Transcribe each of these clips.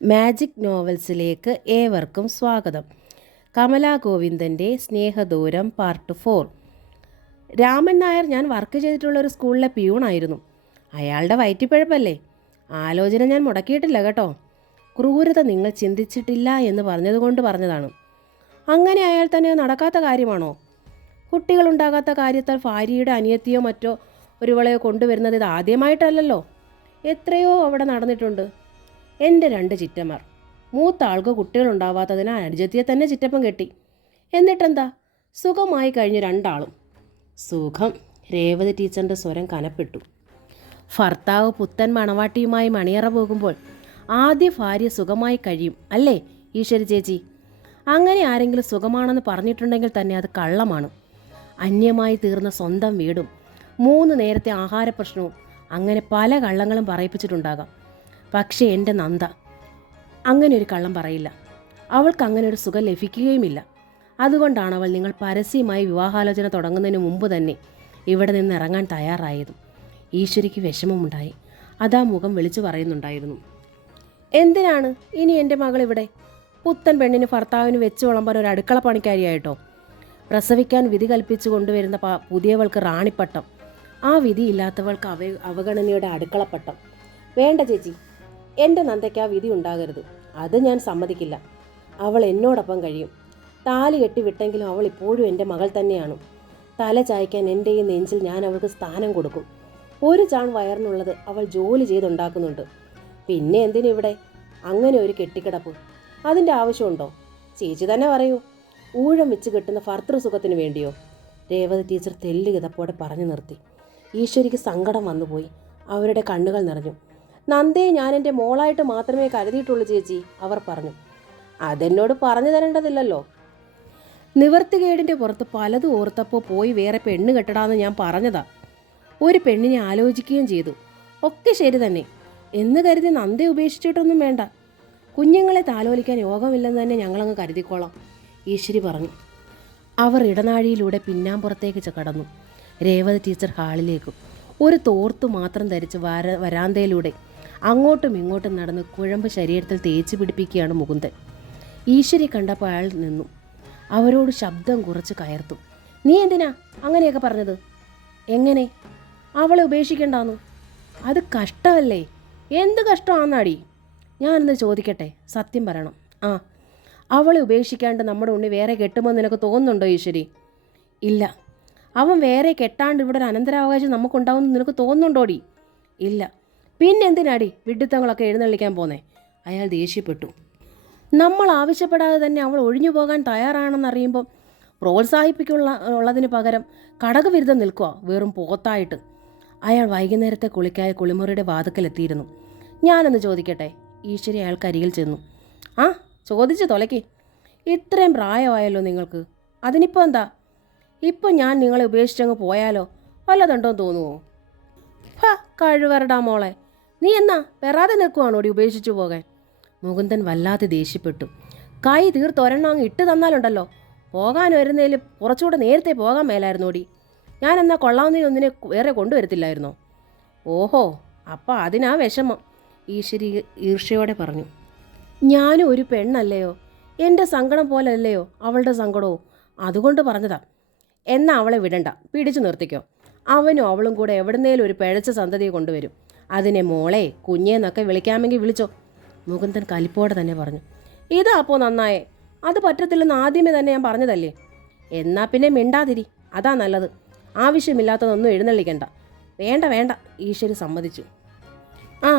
Magic നോവൽസിലേക്ക് ഏവർക്കും സ്വാഗതം. Kamala ഗോവിന്ദൻ്റെ Snehadooram part 4. Raman Nair ഞാൻ വർക്ക് ചെയ്തിട്ടുള്ള ഒരു സ്കൂളിലെ പ്യൂണായിരുന്നു. അയാളുടെ വയറ്റിപ്പഴപ്പല്ലേ. ആലോചന ഞാൻ മുടക്കിയിട്ടില്ല കേട്ടോ. ക്രൂരത നിങ്ങൾ ചിന്തിച്ചിട്ടില്ല എന്ന് പറഞ്ഞതുകൊണ്ട് പറഞ്ഞതാണ്. അങ്ങനെ അയാൾ തന്നെ നടക്കാത്ത കാര്യമാണോ? കുട്ടികളുണ്ടാകാത്ത കാര്യത്താൽ ഭാര്യയുടെ അനിയത്തിയോ മറ്റോ ഒരുവളെയോ കൊണ്ടുവരുന്നത് ഇത് ആദ്യമായിട്ടല്ലല്ലോ. എത്രയോ അവിടെ നടന്നിട്ടുണ്ട്. എൻ്റെ 2 ചിറ്റമാർ. മൂത്ത ആൾക്ക് കുട്ടികളുണ്ടാവാത്തതിനാൽ അനുജത്തിയെ തന്നെ ചിറ്റപ്പം കെട്ടി. എന്നിട്ടെന്താ, സുഖമായി കഴിഞ്ഞു 2 ആളും. സുഖം. രേവതി ടീച്ചറിൻ്റെ സ്വരം കനപ്പെട്ടു. ഭർത്താവ് പുത്തൻ മണവാട്ടിയുമായി മണിയറ പോകുമ്പോൾ ആദ്യ ഭാര്യ സുഖമായി കഴിയും അല്ലേ ഈശ്വരി ചേച്ചി? അങ്ങനെ ആരെങ്കിലും സുഖമാണെന്ന് പറഞ്ഞിട്ടുണ്ടെങ്കിൽ തന്നെ അത് കള്ളമാണ്. അന്യമായി തീർന്ന സ്വന്തം വീടും 3 നേരത്തെ ആഹാരപ്രശ്നവും അങ്ങനെ പല കള്ളങ്ങളും പറയിപ്പിച്ചിട്ടുണ്ടാകാം. പക്ഷേ എൻ്റെ നന്ദ അങ്ങനെ ഒരു കള്ളം പറയില്ല. അവൾക്ക് അങ്ങനെ ഒരു സുഖം ലഭിക്കുകയുമില്ല. അതുകൊണ്ടാണ് അവൾ നിങ്ങൾ പരസ്യമായി വിവാഹാലോചന തുടങ്ങുന്നതിന് മുമ്പ് തന്നെ ഇവിടെ നിന്ന് ഇറങ്ങാൻ തയ്യാറായതും. ഈശ്വരിക്ക് വിഷമമുണ്ടായി. അതാ മുഖം വിളിച്ചു പറയുന്നുണ്ടായിരുന്നു. എന്തിനാണ് ഇനി എൻ്റെ മകൾ ഇവിടെ? പുത്തൻ പെണ്ണിന് ഭർത്താവിന് വെച്ച് വിളമ്പാൻ ഒരു അടുക്കള പണിക്കാരിയായിട്ടോ? പ്രസവിക്കാൻ വിധി കൽപ്പിച്ചു കൊണ്ടുവരുന്ന പുതിയവൾക്ക് റാണിപ്പട്ടം, ആ വിധിയില്ലാത്തവൾക്ക് അവഗണനയുടെ അടുക്കളപ്പട്ടം. വേണ്ട ചേച്ചി, എൻ്റെ നന്ദയ്ക്ക് ആ വിധി ഉണ്ടാകരുത്. അത് ഞാൻ സമ്മതിക്കില്ല. അവൾ എന്നോടൊപ്പം കഴിയും. താലി കെട്ടി വിട്ടെങ്കിലും അവൾ ഇപ്പോഴും എൻ്റെ മകൾ തന്നെയാണ്. തല ചായ്ക്കാൻ എൻ്റെ ഈ നെഞ്ചിൽ ഞാൻ അവൾക്ക് സ്ഥാനം കൊടുക്കും. ഒരു ചാൺ വയറിനുള്ളത് അവൾ ജോലി ചെയ്തുണ്ടാക്കുന്നുണ്ട്. പിന്നെ എന്തിനിവിടെ അങ്ങനെ ഒരു കെട്ടിക്കിടപ്പ്? അതിൻ്റെ ആവശ്യമുണ്ടോ? ചേച്ചി തന്നെ പറയൂ. ഊഴം വെച്ച് കെട്ടുന്ന ഭർത്തൃസുഖത്തിന് വേണ്ടിയോ? രേവതി ടീച്ചർ തെല്ല് കിതപ്പോടെ പറഞ്ഞു നിർത്തി. ഈശ്വരിക്ക് സങ്കടം വന്നുപോയി. അവരുടെ കണ്ണുകൾ നിറഞ്ഞു. നന്ദയെ ഞാൻ എൻ്റെ മോളായിട്ട് മാത്രമേ കരുതിയിട്ടുള്ളൂ ചേച്ചി, അവർ പറഞ്ഞു. അതെന്നോട് പറഞ്ഞു തരേണ്ടതില്ലല്ലോ. നിവർത്തികേടിൻ്റെ പുറത്ത് പലതും ഓർത്തപ്പോൾ പോയി വേറെ പെണ്ണ് കെട്ടടാന്ന് ഞാൻ പറഞ്ഞതാ. ഒരു പെണ്ണിനെ ആലോചിക്കുകയും ചെയ്തു. ഒക്കെ ശരി തന്നെ എന്ന് കരുതി നന്ദയെ ഉപേക്ഷിച്ചിട്ടൊന്നും വേണ്ട. കുഞ്ഞുങ്ങളെ താലോലിക്കാൻ യോഗമില്ലെന്ന് തന്നെ ഞങ്ങളങ്ങ് കരുതിക്കോളാം, ഈശ്വരി പറഞ്ഞു. അവർ ഇടനാഴിയിലൂടെ പിന്നാമ്പുറത്തേക്ക് കടന്നു. രേവതി ടീച്ചർ ഹാളിലേക്കും. ഒരു തോർത്തു മാത്രം ധരിച്ച് വരാന്തയിലൂടെ അങ്ങോട്ടും ഇങ്ങോട്ടും നടന്ന് കുഴമ്പ് ശരീരത്തിൽ തേച്ച് പിടിപ്പിക്കുകയാണ് മുകുന്ദൻ. ഈശ്വരി കണ്ടപ്പോൾ അയാൾ നിന്നു. അവരോട് ശബ്ദം കുറച്ച് കയർത്തു. നീ എന്തിനാ അങ്ങനെയൊക്കെ പറഞ്ഞത്? എങ്ങനെ? അവളെ ഉപേക്ഷിക്കണ്ടാന്നു? അത് കഷ്ടമല്ലേ? എന്ത് കഷ്ടമാണെന്നാടി? ഞാനെന്ന് ചോദിക്കട്ടെ, സത്യം പറയണം. ആ, അവളെ ഉപേക്ഷിക്കാണ്ട് നമ്മുടെ ഉണ്ണി വേറെ കെട്ടുമെന്ന് നിനക്ക് തോന്നുന്നുണ്ടോ ഈശ്വരി? ഇല്ല. അവൻ വേറെ കെട്ടാണ്ട് ഇവിടെ ഒരു അനന്തരാവകാശം നമുക്കുണ്ടാവുമെന്ന് നിനക്ക് തോന്നുന്നുണ്ടോടി? ഇല്ല. പിന്നെന്തിനാടി വിഡ്ഢിത്തങ്ങളൊക്കെ എഴുന്നള്ളിക്കാൻ പോന്നേ? അയാൾ ദേഷ്യപ്പെട്ടു. നമ്മൾ ആവശ്യപ്പെടാതെ തന്നെ അവൾ ഒഴിഞ്ഞു പോകാൻ തയ്യാറാണെന്നറിയുമ്പോൾ ഉള്ളതിന് പകരം കടകവിരുദ്ധം നിൽക്കുക, വെറും പോത്തായിട്ട്. അയാൾ വൈകുന്നേരത്തെ കുളിക്കായ കുളിമുറിയുടെ വാതിക്കലെത്തിയിരുന്നു. ഞാനൊന്ന് ചോദിക്കട്ടെ? ഈശ്വരി അയാൾക്കരികിൽ ചെന്നു. ആ, ചോദിച്ചു തൊലയ്ക്ക്. ഇത്രയും പ്രായമായല്ലോ നിങ്ങൾക്ക്. അതിനിപ്പോൾ എന്താ? ഇപ്പം ഞാൻ നിങ്ങളെ ഉപേക്ഷിച്ചങ്ങ് പോയാലോ വല്ലതുണ്ടോന്ന് തോന്നുമോ? കഴിവരടാ മോളെ, നീ എന്നാ പെറാതെ നിൽക്കുവാണോടി ഉപേക്ഷിച്ചു പോകാൻ? മുകുന്ദൻ വല്ലാതെ ദേഷ്യപ്പെട്ടു. കൈ തീർത്തൊരെണ്ണം അങ്ങ് ഇട്ട് തന്നാലുണ്ടല്ലോ, പോകാൻ വരുന്നതിൽ കുറച്ചുകൂടെ നേരത്തെ പോകാൻ മേലായിരുന്നോടി. ഞാൻ എന്നാ കൊള്ളാവുന്നതിനൊന്നിനെ വേറെ കൊണ്ടുവരത്തില്ലായിരുന്നോ? ഓഹോ, അപ്പം അതിനാ വിഷമം, ഈശ്വരി ഈർഷ്യയോടെ പറഞ്ഞു. ഞാനും ഒരു പെണ്ണല്ലയോ? എൻ്റെ സങ്കടം പോലല്ലയോ അവളുടെ സങ്കടവും? അതുകൊണ്ട് പറഞ്ഞതാ. എന്നാ അവളെ വിടണ്ട, പിടിച്ചു നിർത്തിക്കോ. അവനും അവളും കൂടെ എവിടുന്നേലും ഒരു പിഴച്ച സന്തതിയെ കൊണ്ടുവരും. അതിനെ മോളെ കുഞ്ഞേന്നൊക്കെ വിളിക്കാമെങ്കിൽ വിളിച്ചോ, മുകുന്ദൻ കലിപ്പോടെ തന്നെ പറഞ്ഞു. ഇതാ അപ്പോൾ നന്നായേ. അത് പറ്റത്തില്ലെന്ന് ആദ്യമേ തന്നെ ഞാൻ പറഞ്ഞതല്ലേ. എന്നാ പിന്നെ മിണ്ടാതിരി, അതാ നല്ലത്. ആവശ്യമില്ലാത്തതൊന്നും എഴുന്നള്ളിക്കണ്ട. വേണ്ട വേണ്ട, ഈശ്വരി സമ്മതിച്ചു. ആ,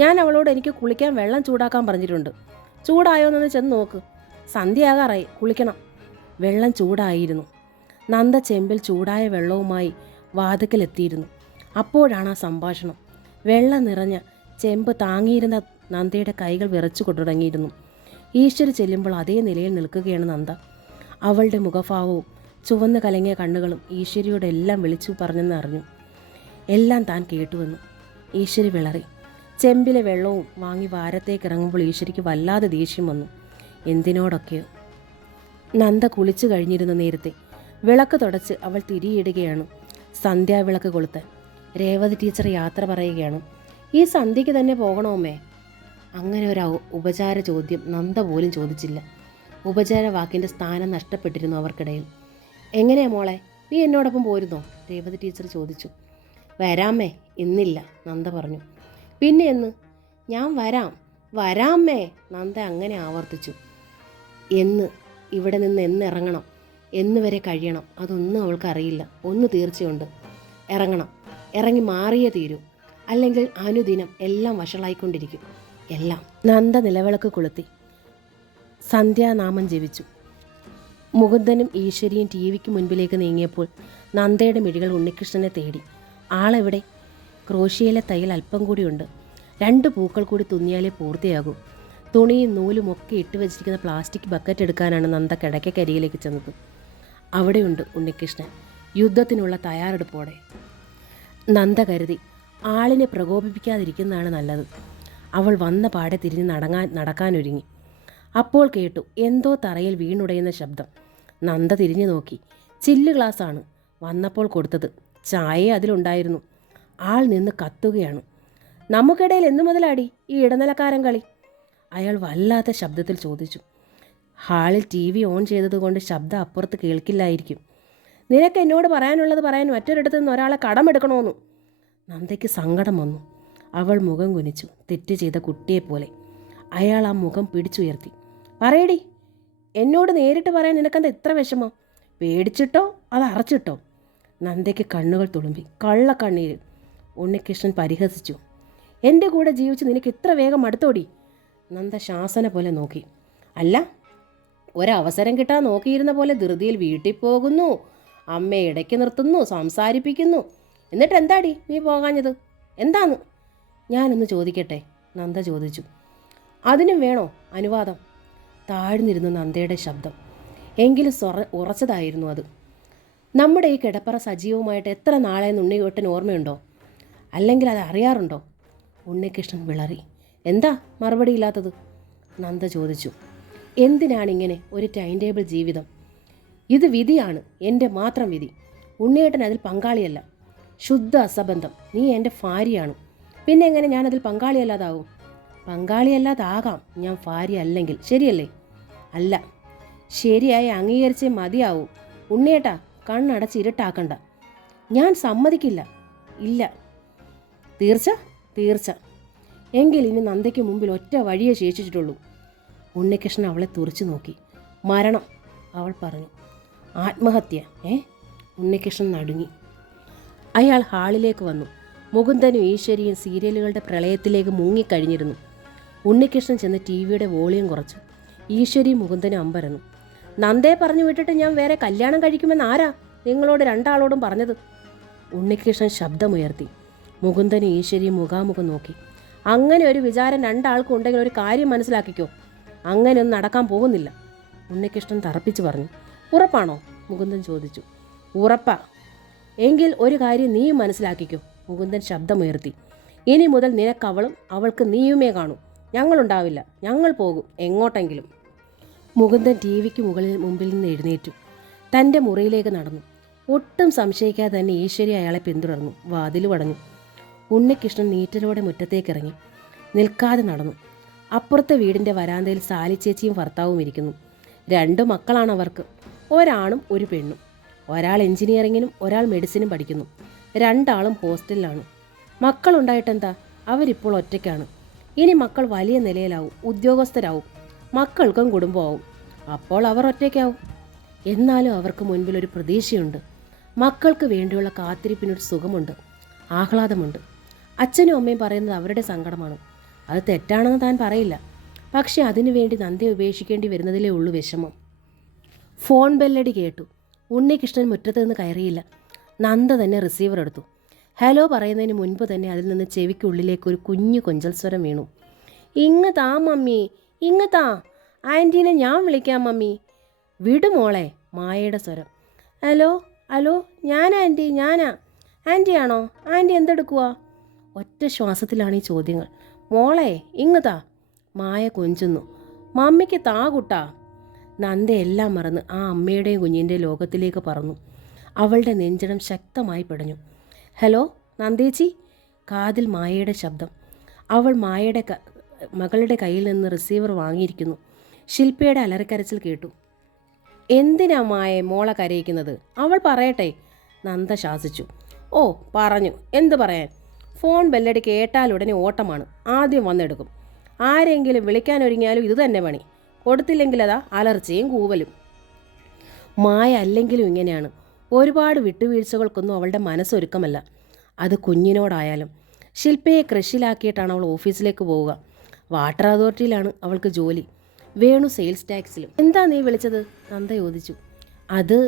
ഞാൻ അവളോട് എനിക്ക് കുളിക്കാൻ വെള്ളം ചൂടാക്കാൻ പറഞ്ഞിട്ടുണ്ട്. ചൂടായോന്നൊന്ന് ചെന്ന് നോക്ക്. സന്ധ്യയാകാറായി, കുളിക്കണം. വെള്ളം ചൂടായിരുന്നു. നന്ദ ചെമ്പിൽ ചൂടായ വെള്ളവുമായി വാതിക്കലെത്തിയിരുന്നു. അപ്പോഴാണ് ആ സംഭാഷണം. വെള്ളം നിറഞ്ഞ ചെമ്പ് താങ്ങിയിരുന്ന നന്ദയുടെ കൈകൾ വിറച്ചു തുടങ്ങിയിരുന്നു. ഈശ്വരി ചെല്ലുമ്പോൾ അതേ നിലയിൽ നിൽക്കുകയാണ് നന്ദ. അവളുടെ മുഖഭാവവും ചുവന്ന് കലങ്ങിയ കണ്ണുകളും ഈശ്വരിയോട് എല്ലാം വിളിച്ചു പറഞ്ഞെന്ന് അറിഞ്ഞു. എല്ലാം താൻ കേട്ടുവന്നു. ഈശ്വരി വിളറി. ചെമ്പിലെ വെള്ളവും വാങ്ങി വാരത്തേക്ക് ഇറങ്ങുമ്പോൾ ഈശ്വരിക്ക് വല്ലാതെ ദേഷ്യം വന്നു. എന്തിനോടൊക്കെയോ. നന്ദ കുളിച്ചു കഴിഞ്ഞിരുന്ന നേരത്തെ വിളക്ക് തുടച്ച് അവൾ തിരിയിടുകയാണ്. സന്ധ്യാവിളക്ക് കൊളുത്താൻ രേവതി ടീച്ചർ യാത്ര പറയുകയാണ്. ഈ സന്ധ്യയ്ക്ക് തന്നെ പോകണമേ? അങ്ങനെ ഒരു ഉപചാര ചോദ്യം നന്ദ പോലും ചോദിച്ചില്ല. ഉപചാര വാക്കിൻ്റെ സ്ഥാനം നഷ്ടപ്പെട്ടിരുന്നു അവർക്കിടയിൽ. എങ്ങനെയാ മോളെ, നീ എന്നോടൊപ്പം പോരുന്നോ? രേവതി ടീച്ചർ ചോദിച്ചു. വരാമേ, ഇന്നില്ല, നന്ദ പറഞ്ഞു. പിന്നെ എന്ന്? ഞാൻ വരാമേ, നന്ദ അങ്ങനെ ആവർത്തിച്ചു. എന്ന്, ഇവിടെ നിന്ന് എന്ന് ഇറങ്ങണം, എന്ന് വരെ കഴിയണം, അതൊന്നും അവൾക്കറിയില്ല. ഒന്ന് തീർച്ചയുണ്ട്, ഇറങ്ങണം, ഇറങ്ങി മാറിയേ തീരൂ, അല്ലെങ്കിൽ അനുദിനം എല്ലാം വഷളായിക്കൊണ്ടിരിക്കും, എല്ലാം. നന്ദ നിലവിളക്ക് കൊളുത്തി സന്ധ്യാനാമം ജപിച്ചു. മുകുന്ദനും ഈശ്വരിയും ടി വിക്ക് മുൻപിലേക്ക് നീങ്ങിയപ്പോൾ നന്ദയുടെ മിഴികൾ ഉണ്ണികൃഷ്ണനെ തേടി. ആളെവിടെ? ക്രോഷ്യയിലെ തയ്യൽ അല്പം കൂടിയുണ്ട്. 2 പൂക്കൾ കൂടി തുന്നിയാലേ പൂർത്തിയാകൂ. തുണിയും നൂലും ഒക്കെ ഇട്ട് വെച്ചിരിക്കുന്ന പ്ലാസ്റ്റിക് ബക്കറ്റ് എടുക്കാനാണ് നന്ദ കിടക്കക്കരിയിലേക്ക് ചെന്നത്. അവിടെയുണ്ട് ഉണ്ണികൃഷ്ണൻ, യുദ്ധത്തിനുള്ള തയ്യാറെടുപ്പോടെ. നന്ദ കരുതി ആളിനെ പ്രകോപിപ്പിക്കാതിരിക്കുന്നതാണ് നല്ലത്. അവൾ വന്ന പാടെ തിരിഞ്ഞ് നടക്കാനൊരുങ്ങി. അപ്പോൾ കേട്ടു എന്തോ തറയിൽ വീണുടയുന്ന ശബ്ദം. നന്ദ തിരിഞ്ഞു നോക്കി. ചില്ല് ഗ്ലാസ്സാണ് വന്നപ്പോൾ കൊടുത്തത്. ചായ അതിലുണ്ടായിരുന്നു. ആൾ നിന്ന് കത്തുകയാണ്. നമുക്കിടയിൽ എന്നു മുതലാടി ഈ ഇടനിലക്കാരൻ കളി? അയാൾ വല്ലാത്ത ശബ്ദത്തിൽ ചോദിച്ചു. ഹാളിൽ TV ഓൺ ചെയ്തതുകൊണ്ട് ശബ്ദം അപ്പുറത്ത് കേൾക്കില്ലായിരിക്കും. നിനക്ക് എന്നോട് പറയാനുള്ളത് പറയാൻ മറ്റൊരിടത്തു നിന്ന് ഒരാളെ കടമെടുക്കണമെന്നു. നന്ദയ്ക്ക് സങ്കടം വന്നു. അവൾ മുഖം കുനിച്ചു, തെറ്റ് ചെയ്ത കുട്ടിയെപ്പോലെ. അയാൾ ആ മുഖം പിടിച്ചുയർത്തി. പറയടി, എന്നോട് നേരിട്ട് പറയാൻ നിനക്കെന്താ ഇത്ര വിഷമം? പേടിച്ചിട്ടോ അത് അറച്ചിട്ടോ? നന്ദയ്ക്ക് കണ്ണുകൾ തുളുമ്പി. കള്ളക്കണ്ണീര്. ഉണ്ണികൃഷ്ണൻ പരിഹസിച്ചു. എൻ്റെ കൂടെ ജീവിച്ച് നിനക്ക് ഇത്ര വേഗം അടുത്തോടി? നന്ദ ശാസന പോലെ നോക്കി. അല്ല, ഒരവസരം കിട്ടാൻ നോക്കിയിരുന്ന പോലെ ധൃതിയിൽ വീട്ടിൽ പോകുന്നു, അമ്മയെ ഇടയ്ക്ക് നിർത്തുന്നു, സംസാരിപ്പിക്കുന്നു. എന്നിട്ട് എന്താടി നീ പോകാഞ്ഞത്? എന്താന്ന് ഞാനൊന്ന് ചോദിക്കട്ടെ? നന്ദ ചോദിച്ചു. അതിനും വേണോ അനുവാദം? താഴ്ന്നിരുന്നു നന്ദയുടെ ശബ്ദം. എങ്കിലും ഉറച്ചതായിരുന്നു അത്. നമ്മുടെ ഈ കിടപ്പറ സജീവമായിട്ട് എത്ര നാളെന്ന് ഉണ്ണിയേട്ടൻ ഓർമ്മയുണ്ടോ? അല്ലെങ്കിൽ അത് അറിയാറുണ്ടോ? ഉണ്ണികൃഷ്ണൻ വിളറി. എന്താ മറുപടിയില്ലാത്തത്? നന്ദ ചോദിച്ചു. എന്തിനാണിങ്ങനെ ഒരു ടൈം ടേബിൾ ജീവിതം? ഇത് വിധിയാണ്, എൻ്റെ മാത്രം വിധി. ഉണ്ണിയേട്ടൻ അതിൽ പങ്കാളിയല്ല. ശുദ്ധ അസംബന്ധം. നീ എൻ്റെ ഭാര്യയാണ്. പിന്നെ എങ്ങനെ ഞാനതിൽ പങ്കാളിയല്ലാതാവും? പങ്കാളിയല്ലാതാകാം ഞാൻ ഭാര്യ അല്ലെങ്കിൽ, ശരിയല്ലേ? അല്ല, ശരിയായി അംഗീകരിച്ചേ മതിയാവൂ. ഉണ്ണിയേട്ടാ, കണ്ണടച്ച് ഇരുട്ടാക്കണ്ട. ഞാൻ സമ്മതിക്കില്ല. ഇല്ല. തീർച്ച. എങ്കിൽ ഇനി നന്ദയ്ക്ക് മുമ്പിൽ ഒറ്റ വഴിയേ ശേഷിച്ചിട്ടുള്ളൂ. ഉണ്ണികൃഷ്ണൻ അവളെ തുറച്ചു നോക്കി. മരണം, അവൾ പറഞ്ഞു. ആത്മഹത്യ? ഉണ്ണികൃഷ്ണൻ നടുങ്ങി. അയാൾ ഹാളിലേക്ക് വന്നു. മുകുന്ദനും ഈശ്വരിയും സീരിയലുകളുടെ പ്രളയത്തിലേക്ക് മുങ്ങിക്കഴിഞ്ഞിരുന്നു. ഉണ്ണികൃഷ്ണൻ ചെന്ന് TV-യുടെ വോളിയം കുറച്ചു. ഈശ്വരിയും മുകുന്ദനും അമ്പരന്നു. നന്ദയെ പറഞ്ഞു വിട്ടിട്ട് ഞാൻ വേറെ കല്യാണം കഴിക്കുമെന്ന് ആരാ നിങ്ങളോട് രണ്ടാളോടും പറഞ്ഞത്? ഉണ്ണികൃഷ്ണൻ ശബ്ദമുയർത്തി. മുകുന്ദനും ഈശ്വരിയും മുഖാമുഖം നോക്കി. അങ്ങനെ ഒരു വിചാരം രണ്ടാൾക്കും ഉണ്ടെങ്കിൽ ഒരു കാര്യം മനസ്സിലാക്കിക്കോ, അങ്ങനെയൊന്നും നടക്കാൻ പോകുന്നില്ല, ഉണ്ണികൃഷ്ണൻ തറപ്പിച്ചു പറഞ്ഞു. ഉറപ്പാണോ? മുകുന്ദൻ ചോദിച്ചു. ഉറപ്പാ. എങ്കിൽ ഒരു കാര്യം നീയും മനസ്സിലാക്കിക്കോ, മുകുന്ദൻ ശബ്ദമുയർത്തി. ഇനി മുതൽ നിനക്കവളും അവൾക്ക് നീയുമേ കാണൂ. ഞങ്ങളുണ്ടാവില്ല. ഞങ്ങൾ പോകും എങ്ങോട്ടെങ്കിലും. മുകുന്ദൻ TV-ക്ക് മുമ്പിൽ നിന്ന് എഴുന്നേറ്റു. തൻ്റെ മുറിയിലേക്ക് നടന്നു. ഒട്ടും സംശയിക്കാതെ തന്നെ ഈശ്വരി അയാളെ പിന്തുടർന്നു. വാതിൽ വടഞ്ഞു. ഉണ്ണികൃഷ്ണൻ നീറ്റലോടെ മുറ്റത്തേക്കിറങ്ങി. നിൽക്കാതെ നടന്നു. അപ്പുറത്തെ വീടിൻ്റെ വരാന്തയിൽ സാലിച്ചേച്ചിയും ഭർത്താവും ഇരിക്കുന്നു. 2 മക്കളാണ് അവർക്ക്. ഒരാണും ഒരു പെണ്ണും. ഒരാൾ എഞ്ചിനീയറിങ്ങിനും ഒരാൾ മെഡിസിനും പഠിക്കുന്നു. 2 ആളും ഹോസ്റ്റലിലാണ്. മക്കളുണ്ടായിട്ടെന്താ, അവരിപ്പോൾ ഒറ്റയ്ക്കാണ്. ഇനി മക്കൾ വലിയ നിലയിലാവും, ഉദ്യോഗസ്ഥരാവും, മക്കൾക്കും കുടുംബമാവും. അപ്പോൾ അവർ ഒറ്റയ്ക്കാവും. എന്നാലും അവർക്ക് മുൻപിൽ ഒരു പ്രതീക്ഷയുണ്ട്. മക്കൾക്ക് വേണ്ടിയുള്ള കാത്തിരിപ്പിനൊരു സുഖമുണ്ട്, ആഹ്ലാദമുണ്ട്. അച്ഛനും അമ്മയും പറയുന്നത് അവരുടെ സങ്കടമാണ്. അത് തെറ്റാണെന്ന് താൻ പറയില്ല. പക്ഷെ അതിനുവേണ്ടി നന്ദയെ ഉപേക്ഷിക്കേണ്ടി വരുന്നതിലേ ഉള്ളൂ വിഷമം. ഫോൺ ബെല്ലടി കേട്ടു. ഉണ്ണികൃഷ്ണൻ മുറ്റത്ത് നിന്ന് കയറിയില്ല. നന്ദ തന്നെ റിസീവർ എടുത്തു. ഹലോ പറയുന്നതിന് മുൻപ് തന്നെ അതിൽ നിന്ന് ചെവിക്കുള്ളിലേക്ക് ഒരു കുഞ്ഞു കൊഞ്ചൽ സ്വരം വീണു. ഇങ്ങ് താ മമ്മി, ഇങ്ങ് താ. ആൻറ്റീനെ ഞാൻ വിളിക്കാം മമ്മി. വിടുമോളെ, മായയുടെ സ്വരം. ഹലോ, ഞാനാ ആൻറ്റി, ഞാനാ. ആൻറ്റിയാണോ? ആൻറ്റി എന്തെടുക്കുക? ഒറ്റ ശ്വാസത്തിലാണ് ഈ ചോദ്യങ്ങൾ. മോളെ ഇങ്ങ് താ. മായ കൊഞ്ചുന്നു. മമ്മിക്ക് താ കുട്ടാ. നന്ദ എല്ലാം മറന്ന് ആ അമ്മയുടെയും കുഞ്ഞിൻ്റെയും ലോകത്തിലേക്ക് പറന്നു. അവളുടെ നെഞ്ചിടം ശക്തമായി പിടഞ്ഞു. ഹലോ നന്ദേച്ചി. കാതിൽ മായയുടെ ശബ്ദം. അവൾ മായയുടെ മകളുടെ കയ്യിൽ നിന്ന് റിസീവർ വാങ്ങിയിരിക്കുന്നു. ശില്പയുടെ അലറിക്കരച്ചിൽ കേട്ടു. എന്തിനാ മായെ മോളെ കരയിക്കുന്നത്? അവൾ പറയട്ടെ, നന്ദ ശാസിച്ചു. ഓ പറഞ്ഞു, എന്ത് പറയാൻ? ഫോൺ ബെല്ലടി കേട്ടാലുടനെ ഓട്ടമാണ്. ആദ്യം വന്നെടുക്കും. ആരെങ്കിലും വിളിക്കാനൊരുങ്ങിയാലും ഇത് തന്നെ പണി. കൊടുത്തില്ലെങ്കിൽ അതാ അലർച്ചയും കൂവലും. മായ അല്ലെങ്കിലും ഇങ്ങനെയാണ്. ഒരുപാട് വിട്ടുവീഴ്ചകൾക്കൊന്നും അവളുടെ മനസ്സൊരുക്കമല്ല. അത് കുഞ്ഞിനോടായാലും. ശില്പയെ കൃഷിയിലാക്കിയിട്ടാണ് അവൾ ഓഫീസിലേക്ക് പോവുക. വാട്ടർ അതോറിറ്റിയിലാണ് അവൾക്ക് ജോലി. വേണു സെയിൽസ് ടാക്സിലും. എന്താ നീ വിളിച്ചത്? നന്ദ ചോദിച്ചു. അത്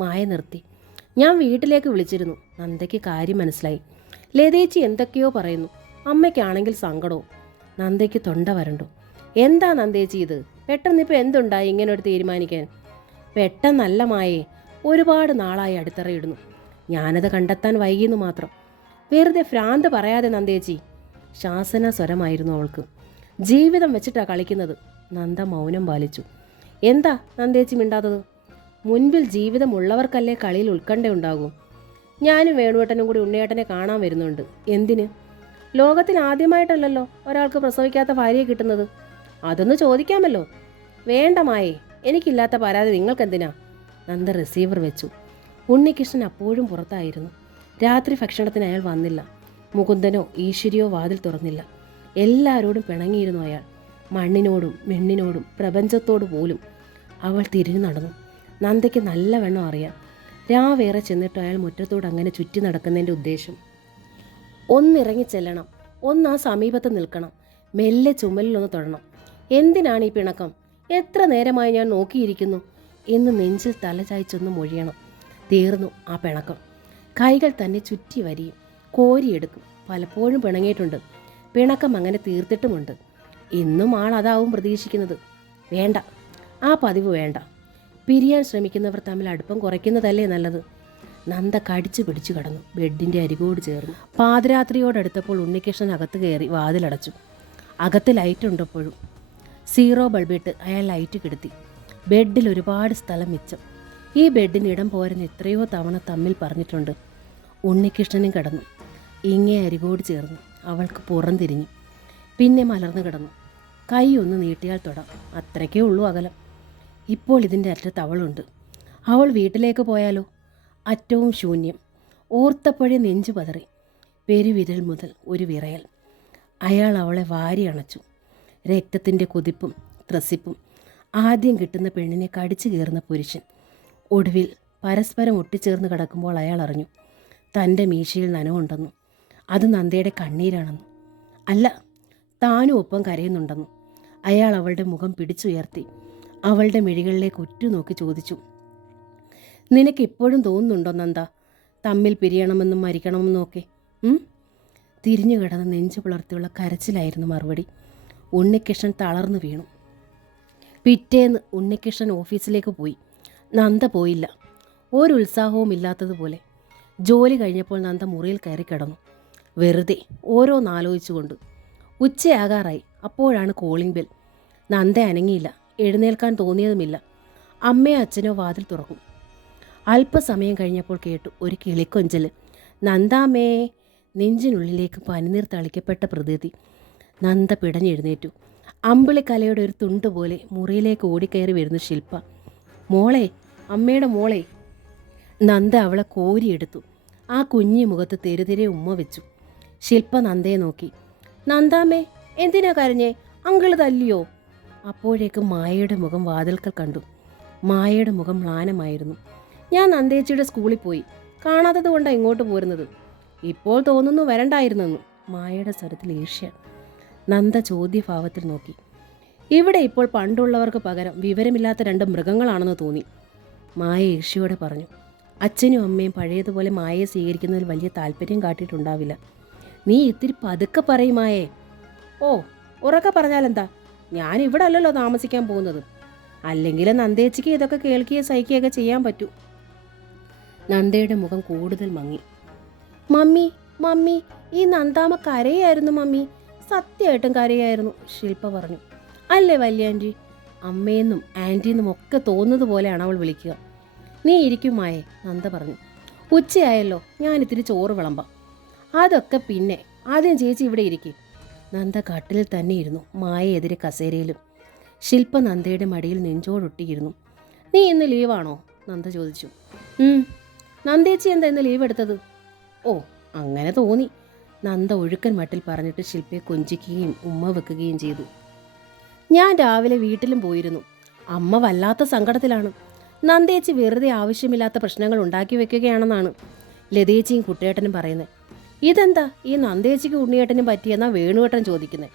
മായ നിർത്തി. ഞാൻ വീട്ടിലേക്ക് വിളിച്ചിരുന്നു. നന്ദയ്ക്ക് കാര്യം മനസ്സിലായി. ലതേച്ചി എന്തൊക്കെയോ പറയുന്നു. അമ്മയ്ക്കാണെങ്കിൽ സങ്കടവും. നന്ദയ്ക്ക് തൊണ്ട വരണ്ടു. എന്താ നന്ദേച്ചി ഇത്? പെട്ടെന്നിപ്പോൾ എന്തുണ്ടായി ഇങ്ങനെ ഒരു തീരുമാനിക്കാൻ? പെട്ടെന്നല്ല മായേ, ഒരുപാട് നാളായി അടിത്തറയിടുന്നു. ഞാനത് കണ്ടെത്താൻ വൈകിയെന്ന് മാത്രം. വെറുതെ ഭ്രാന്ത് പറയാതെ നന്ദേച്ചി. ശാസന സ്വരമായിരുന്നു അവൾക്ക്. ജീവിതം വെച്ചിട്ടാണ് കളിക്കുന്നത്. നന്ദ മൗനം പാലിച്ചു. എന്താ നന്ദേച്ചി മിണ്ടാത്തത്? മുൻപിൽ ജീവിതമുള്ളവർക്കല്ലേ കളിയിൽ ഉത്കണ്ഠയുണ്ടാകൂ. ഞാനും വേണുവേട്ടനും കൂടി ഉണ്ണിയേട്ടനെ കാണാൻ വരുന്നുണ്ട്. എന്തിന്? ലോകത്തിൽ ആദ്യമായിട്ടല്ലല്ലോ ഒരാൾക്ക് പ്രസവിക്കാത്ത ഭാര്യയെ കിട്ടുന്നത്. അതൊന്ന് ചോദിക്കാമല്ലോ. വേണ്ട മായേ, എനിക്കില്ലാത്ത പരാതി നിങ്ങൾക്കെന്തിനാ? നന്ദ റിസീവർ വെച്ചു. ഉണ്ണികൃഷ്ണൻ അപ്പോഴും പുറത്തായിരുന്നു. രാത്രി ഭക്ഷണത്തിന് അയാൾ വന്നില്ല. മുകുന്ദനോ ഈശ്വരിയോ വാതിൽ തുറന്നില്ല. എല്ലാവരോടും പിണങ്ങിയിരുന്നു അയാൾ. മണ്ണിനോടും മെണ്ണിനോടും പ്രപഞ്ചത്തോടു പോലും. അവൾ തിരിഞ്ഞു നടന്നു. നന്ദയ്ക്ക് നല്ലവണ്ണം അറിയാം രാവേറെ ചെന്നിട്ട് അയാൾ മുറ്റത്തോട് അങ്ങനെ ചുറ്റി നടക്കുന്നതിൻ്റെ ഉദ്ദേശം. ഒന്നിറങ്ങി ചെല്ലണം, ഒന്ന് ആ സമീപത്ത് നിൽക്കണം, മെല്ലെ ചുമലിലൊന്ന് തൊടണം. എന്തിനാണ് ഈ പിണക്കം? എത്ര നേരമായി ഞാൻ നോക്കിയിരിക്കുന്നു എന്ന് നെഞ്ചിൽ തലചായ്ച്ചൊന്ന് മൊഴിയണം. തീർന്നു ആ പിണക്കം. കൈകൾ തന്നെ ചുറ്റി വരിയും കോരിയെടുക്കും. പലപ്പോഴും പിണങ്ങിയിട്ടുണ്ട്. പിണക്കം അങ്ങനെ തീർത്തിട്ടുമുണ്ട്. ഇന്നും ആൾ അതാവും പ്രതീക്ഷിക്കുന്നത്. വേണ്ട, ആ പതിവ് വേണ്ട. പിരിയാൻ ശ്രമിക്കുന്നവർ തമ്മിൽ അടുപ്പം കുറയ്ക്കുന്നതല്ലേ നല്ലത്. നന്ദ കടിച്ചു പിടിച്ചു കടന്നു. ബെഡിൻ്റെ അരികോട് ചേർന്നു. പാതിരാത്രിയോടടുത്തപ്പോൾ ഉണ്ണികൃഷ്ണൻ അകത്ത് കയറി വാതിലടച്ചു. അകത്ത് ലൈറ്റ് ഉണ്ടപ്പോഴും. സീറോ ബൾബിട്ട് അയാൾ ലൈറ്റ് കെടുത്തി. ബെഡിൽ ഒരുപാട് സ്ഥലം മിച്ചം. ഈ ബെഡിന് ഇടം പോരെന്ന് എത്രയോ തവണ തമ്മിൽ പറഞ്ഞിട്ടുണ്ട്. ഉണ്ണികൃഷ്ണനും കിടന്നു. ഇങ്ങേ അരികോട് ചേർന്നു. അവൾക്ക് പുറം തിരിഞ്ഞു. പിന്നെ മലർന്നു കിടന്നു. കൈ ഒന്ന് നീട്ടിയാൽ തൊടാം. അത്രയ്ക്കേ ഉള്ളൂ അകലം. ഇപ്പോൾ ഇതിൻ്റെ അറ്റത്ത് അവളുണ്ട്. അവൾ വീട്ടിലേക്ക് പോയാലോ? അറ്റവും ശൂന്യം. ഓർത്തപ്പോഴേ നെഞ്ചു പതറി. പെരുവിരൽ മുതൽ ഒരു വിറയൽ. അയാൾ അവളെ വാരി അണച്ചു. രക്തത്തിൻ്റെ കുതിപ്പും ത്രസിപ്പും. ആദ്യം കിട്ടുന്ന പെണ്ണിനെ കടിച്ചു കയറുന്ന പുരുഷൻ. ഒടുവിൽ പരസ്പരം ഒട്ടിച്ചേർന്ന് കിടക്കുമ്പോൾ അയാൾ അറിഞ്ഞു തൻ്റെ മീശയിൽ നനവുണ്ടെന്നും അത് നന്ദയുടെ കണ്ണീരാണെന്നും. അല്ല, താനും ഒപ്പം കരയുന്നുണ്ടെന്നും. അയാൾ അവളുടെ മുഖം പിടിച്ചുയർത്തി അവളുടെ മിഴികളിലേക്ക് ഉറ്റുനോക്കി ചോദിച്ചു, നിനക്കിപ്പോഴും തോന്നുന്നുണ്ടോ നന്ദ, തമ്മിൽ പിരിയണമെന്നും മരിക്കണമെന്നും ഒക്കെ? തിരിഞ്ഞു കിടന്ന് നെഞ്ചു പുലർത്തിയുള്ള കരച്ചിലായിരുന്നു മറുപടി. ഉണ്ണികൃഷ്ണൻ തളർന്നു വീണു. പിറ്റേന്ന് ഉണ്ണികൃഷ്ണൻ ഓഫീസിലേക്ക് പോയി. നന്ദ പോയില്ല. ഒരു ഉത്സാഹവും ഇല്ലാത്തതുപോലെ. ജോലി കഴിഞ്ഞപ്പോൾ നന്ദ മുറിയിൽ കയറി കിടന്നു. വെറുതെ ഓരോന്നാലോചിച്ചുകൊണ്ട്. ഉച്ചയാകാറായി. അപ്പോഴാണ് കോളിംഗ് ബെൽ. നന്ദ അനങ്ങിയില്ല. എഴുന്നേൽക്കാൻ തോന്നിയതുമില്ല. അമ്മയോ അച്ഛനോ വാതിൽ തുറക്കും. അല്പസമയം കഴിഞ്ഞപ്പോൾ കേട്ടു ഒരു കിളിക്കൊഞ്ചൽ. നന്ദാമ്മേ. നെഞ്ചിനുള്ളിലേക്ക് പനിനീർ തളിക്കപ്പെട്ട പ്രതീതി. നന്ദ പിടഞ്ഞെഴുന്നേറ്റു. അമ്പിളിക്കലയുടെ ഒരു തുണ്ട് പോലെ മുറിയിലേക്ക് ഓടിക്കയറി വരുന്നു ശില്പ. മോളെ, അമ്മയുടെ മോളെ. നന്ദ അവളെ കോരിയെടുത്തു. ആ കുഞ്ഞി മുഖത്ത് തെരുതെരെ ഉമ്മ വെച്ചു. ശില്പ നന്ദയെ നോക്കി. നന്ദാമ്മേ, എന്തിനാ കരഞ്ഞേ? അങ്കിള് തല്ലിയോ? അപ്പോഴേക്കും മായയുടെ മുഖം വാതിൽക്കൽ കണ്ടു. മായയുടെ മുഖം മ്ലാനമായിരുന്നു. ഞാൻ നന്ദേച്ചിയുടെ സ്കൂളിൽ പോയി. കാണാത്തത് കൊണ്ടാണ് ഇങ്ങോട്ട് പോരുന്നത്. ഇപ്പോൾ തോന്നുന്നു വരണ്ടായിരുന്നെന്നു. മായയുടെ സ്വരത്തിൽ ഈർഷ്യ. നന്ദ ചോദ്യഭാവത്തിൽ നോക്കി. ഇവിടെ ഇപ്പോൾ പണ്ടുള്ളവർക്ക് പകരം വിവരമില്ലാത്ത രണ്ട് മൃഗങ്ങളാണെന്ന് തോന്നി. മായ ഈർഷ്യയോടെ പറഞ്ഞു. അച്ഛനും അമ്മയും പഴയതുപോലെ മായയെ സ്വീകരിക്കുന്നതിൽ വലിയ താല്പര്യം കാട്ടിയിട്ടുണ്ടാവില്ല. നീ ഇത്തിരി പതുക്കെ പറയുമായേ. ഓ, ഉറക്കെ പറഞ്ഞാലെന്താ? ഞാൻ ഇവിടെ അല്ലല്ലോ താമസിക്കാൻ പോകുന്നത്. അല്ലെങ്കിൽ നന്ദേച്ചിക്ക് ഇതൊക്കെ കേൾക്കുകയോ സഹിക്കുകയൊക്കെ ചെയ്യാൻ പറ്റൂ. നന്ദയുടെ മുഖം കൂടുതൽ മങ്ങി. മമ്മി, മമ്മി, ഈ നന്ദാമ്മ കരയായിരുന്നു മമ്മി. സത്യമായിട്ടും കരയായിരുന്നു, ശില്പ പറഞ്ഞു. അല്ലേ വല്യ ആൻറ്റി? അമ്മയെന്നും ആൻറ്റിയെന്നും ഒക്കെ തോന്നുന്നത് പോലെയാണ് അവൾ വിളിക്കുക. നീ ഇരിക്കുമായേ, നന്ദ പറഞ്ഞു. ഉച്ചയായല്ലോ, ഞാൻ ഇത്തിരി ചോറ് വിളമ്പാം. അതൊക്കെ പിന്നെ. ആദ്യം ചേച്ചി ഇവിടെ ഇരിക്കും. നന്ദ കട്ടിലിൽ തന്നെ ഇരുന്നു, മായയെതിരെ കസേരയിലും. ശില്പ നന്ദയുടെ മടിയിൽ നെഞ്ചോടൊട്ടിയിരുന്നു. നീ ഇന്ന് ലീവാണോ? നന്ദ ചോദിച്ചു. നന്ദേച്ചി എന്താ ഇന്ന് ലീവ് എടുത്തത്? ഓ, അങ്ങനെ തോന്നി, നന്ദ ഒഴുക്കൻ മട്ടിൽ പറഞ്ഞിട്ട് ശില്പയെ കൊഞ്ചിക്കുകയും ഉമ്മ വെക്കുകയും ചെയ്തു. ഞാൻ രാവിലെ വീട്ടിലും പോയിരുന്നു. അമ്മ വല്ലാത്ത സങ്കടത്തിലാണ്. നന്ദേച്ചി വെറുതെ ആവശ്യമില്ലാത്ത പ്രശ്നങ്ങൾ ഉണ്ടാക്കി വെക്കുകയാണെന്നാണ് ലതേച്ചിയും കുട്ടിയേട്ടനും പറയുന്നത്. ഇതെന്താ ഈ നന്ദേച്ചിക്ക് ഉണ്ണിയേട്ടനും പറ്റിയെന്നാ വേണുവേട്ടൻ ചോദിക്കുന്നത്.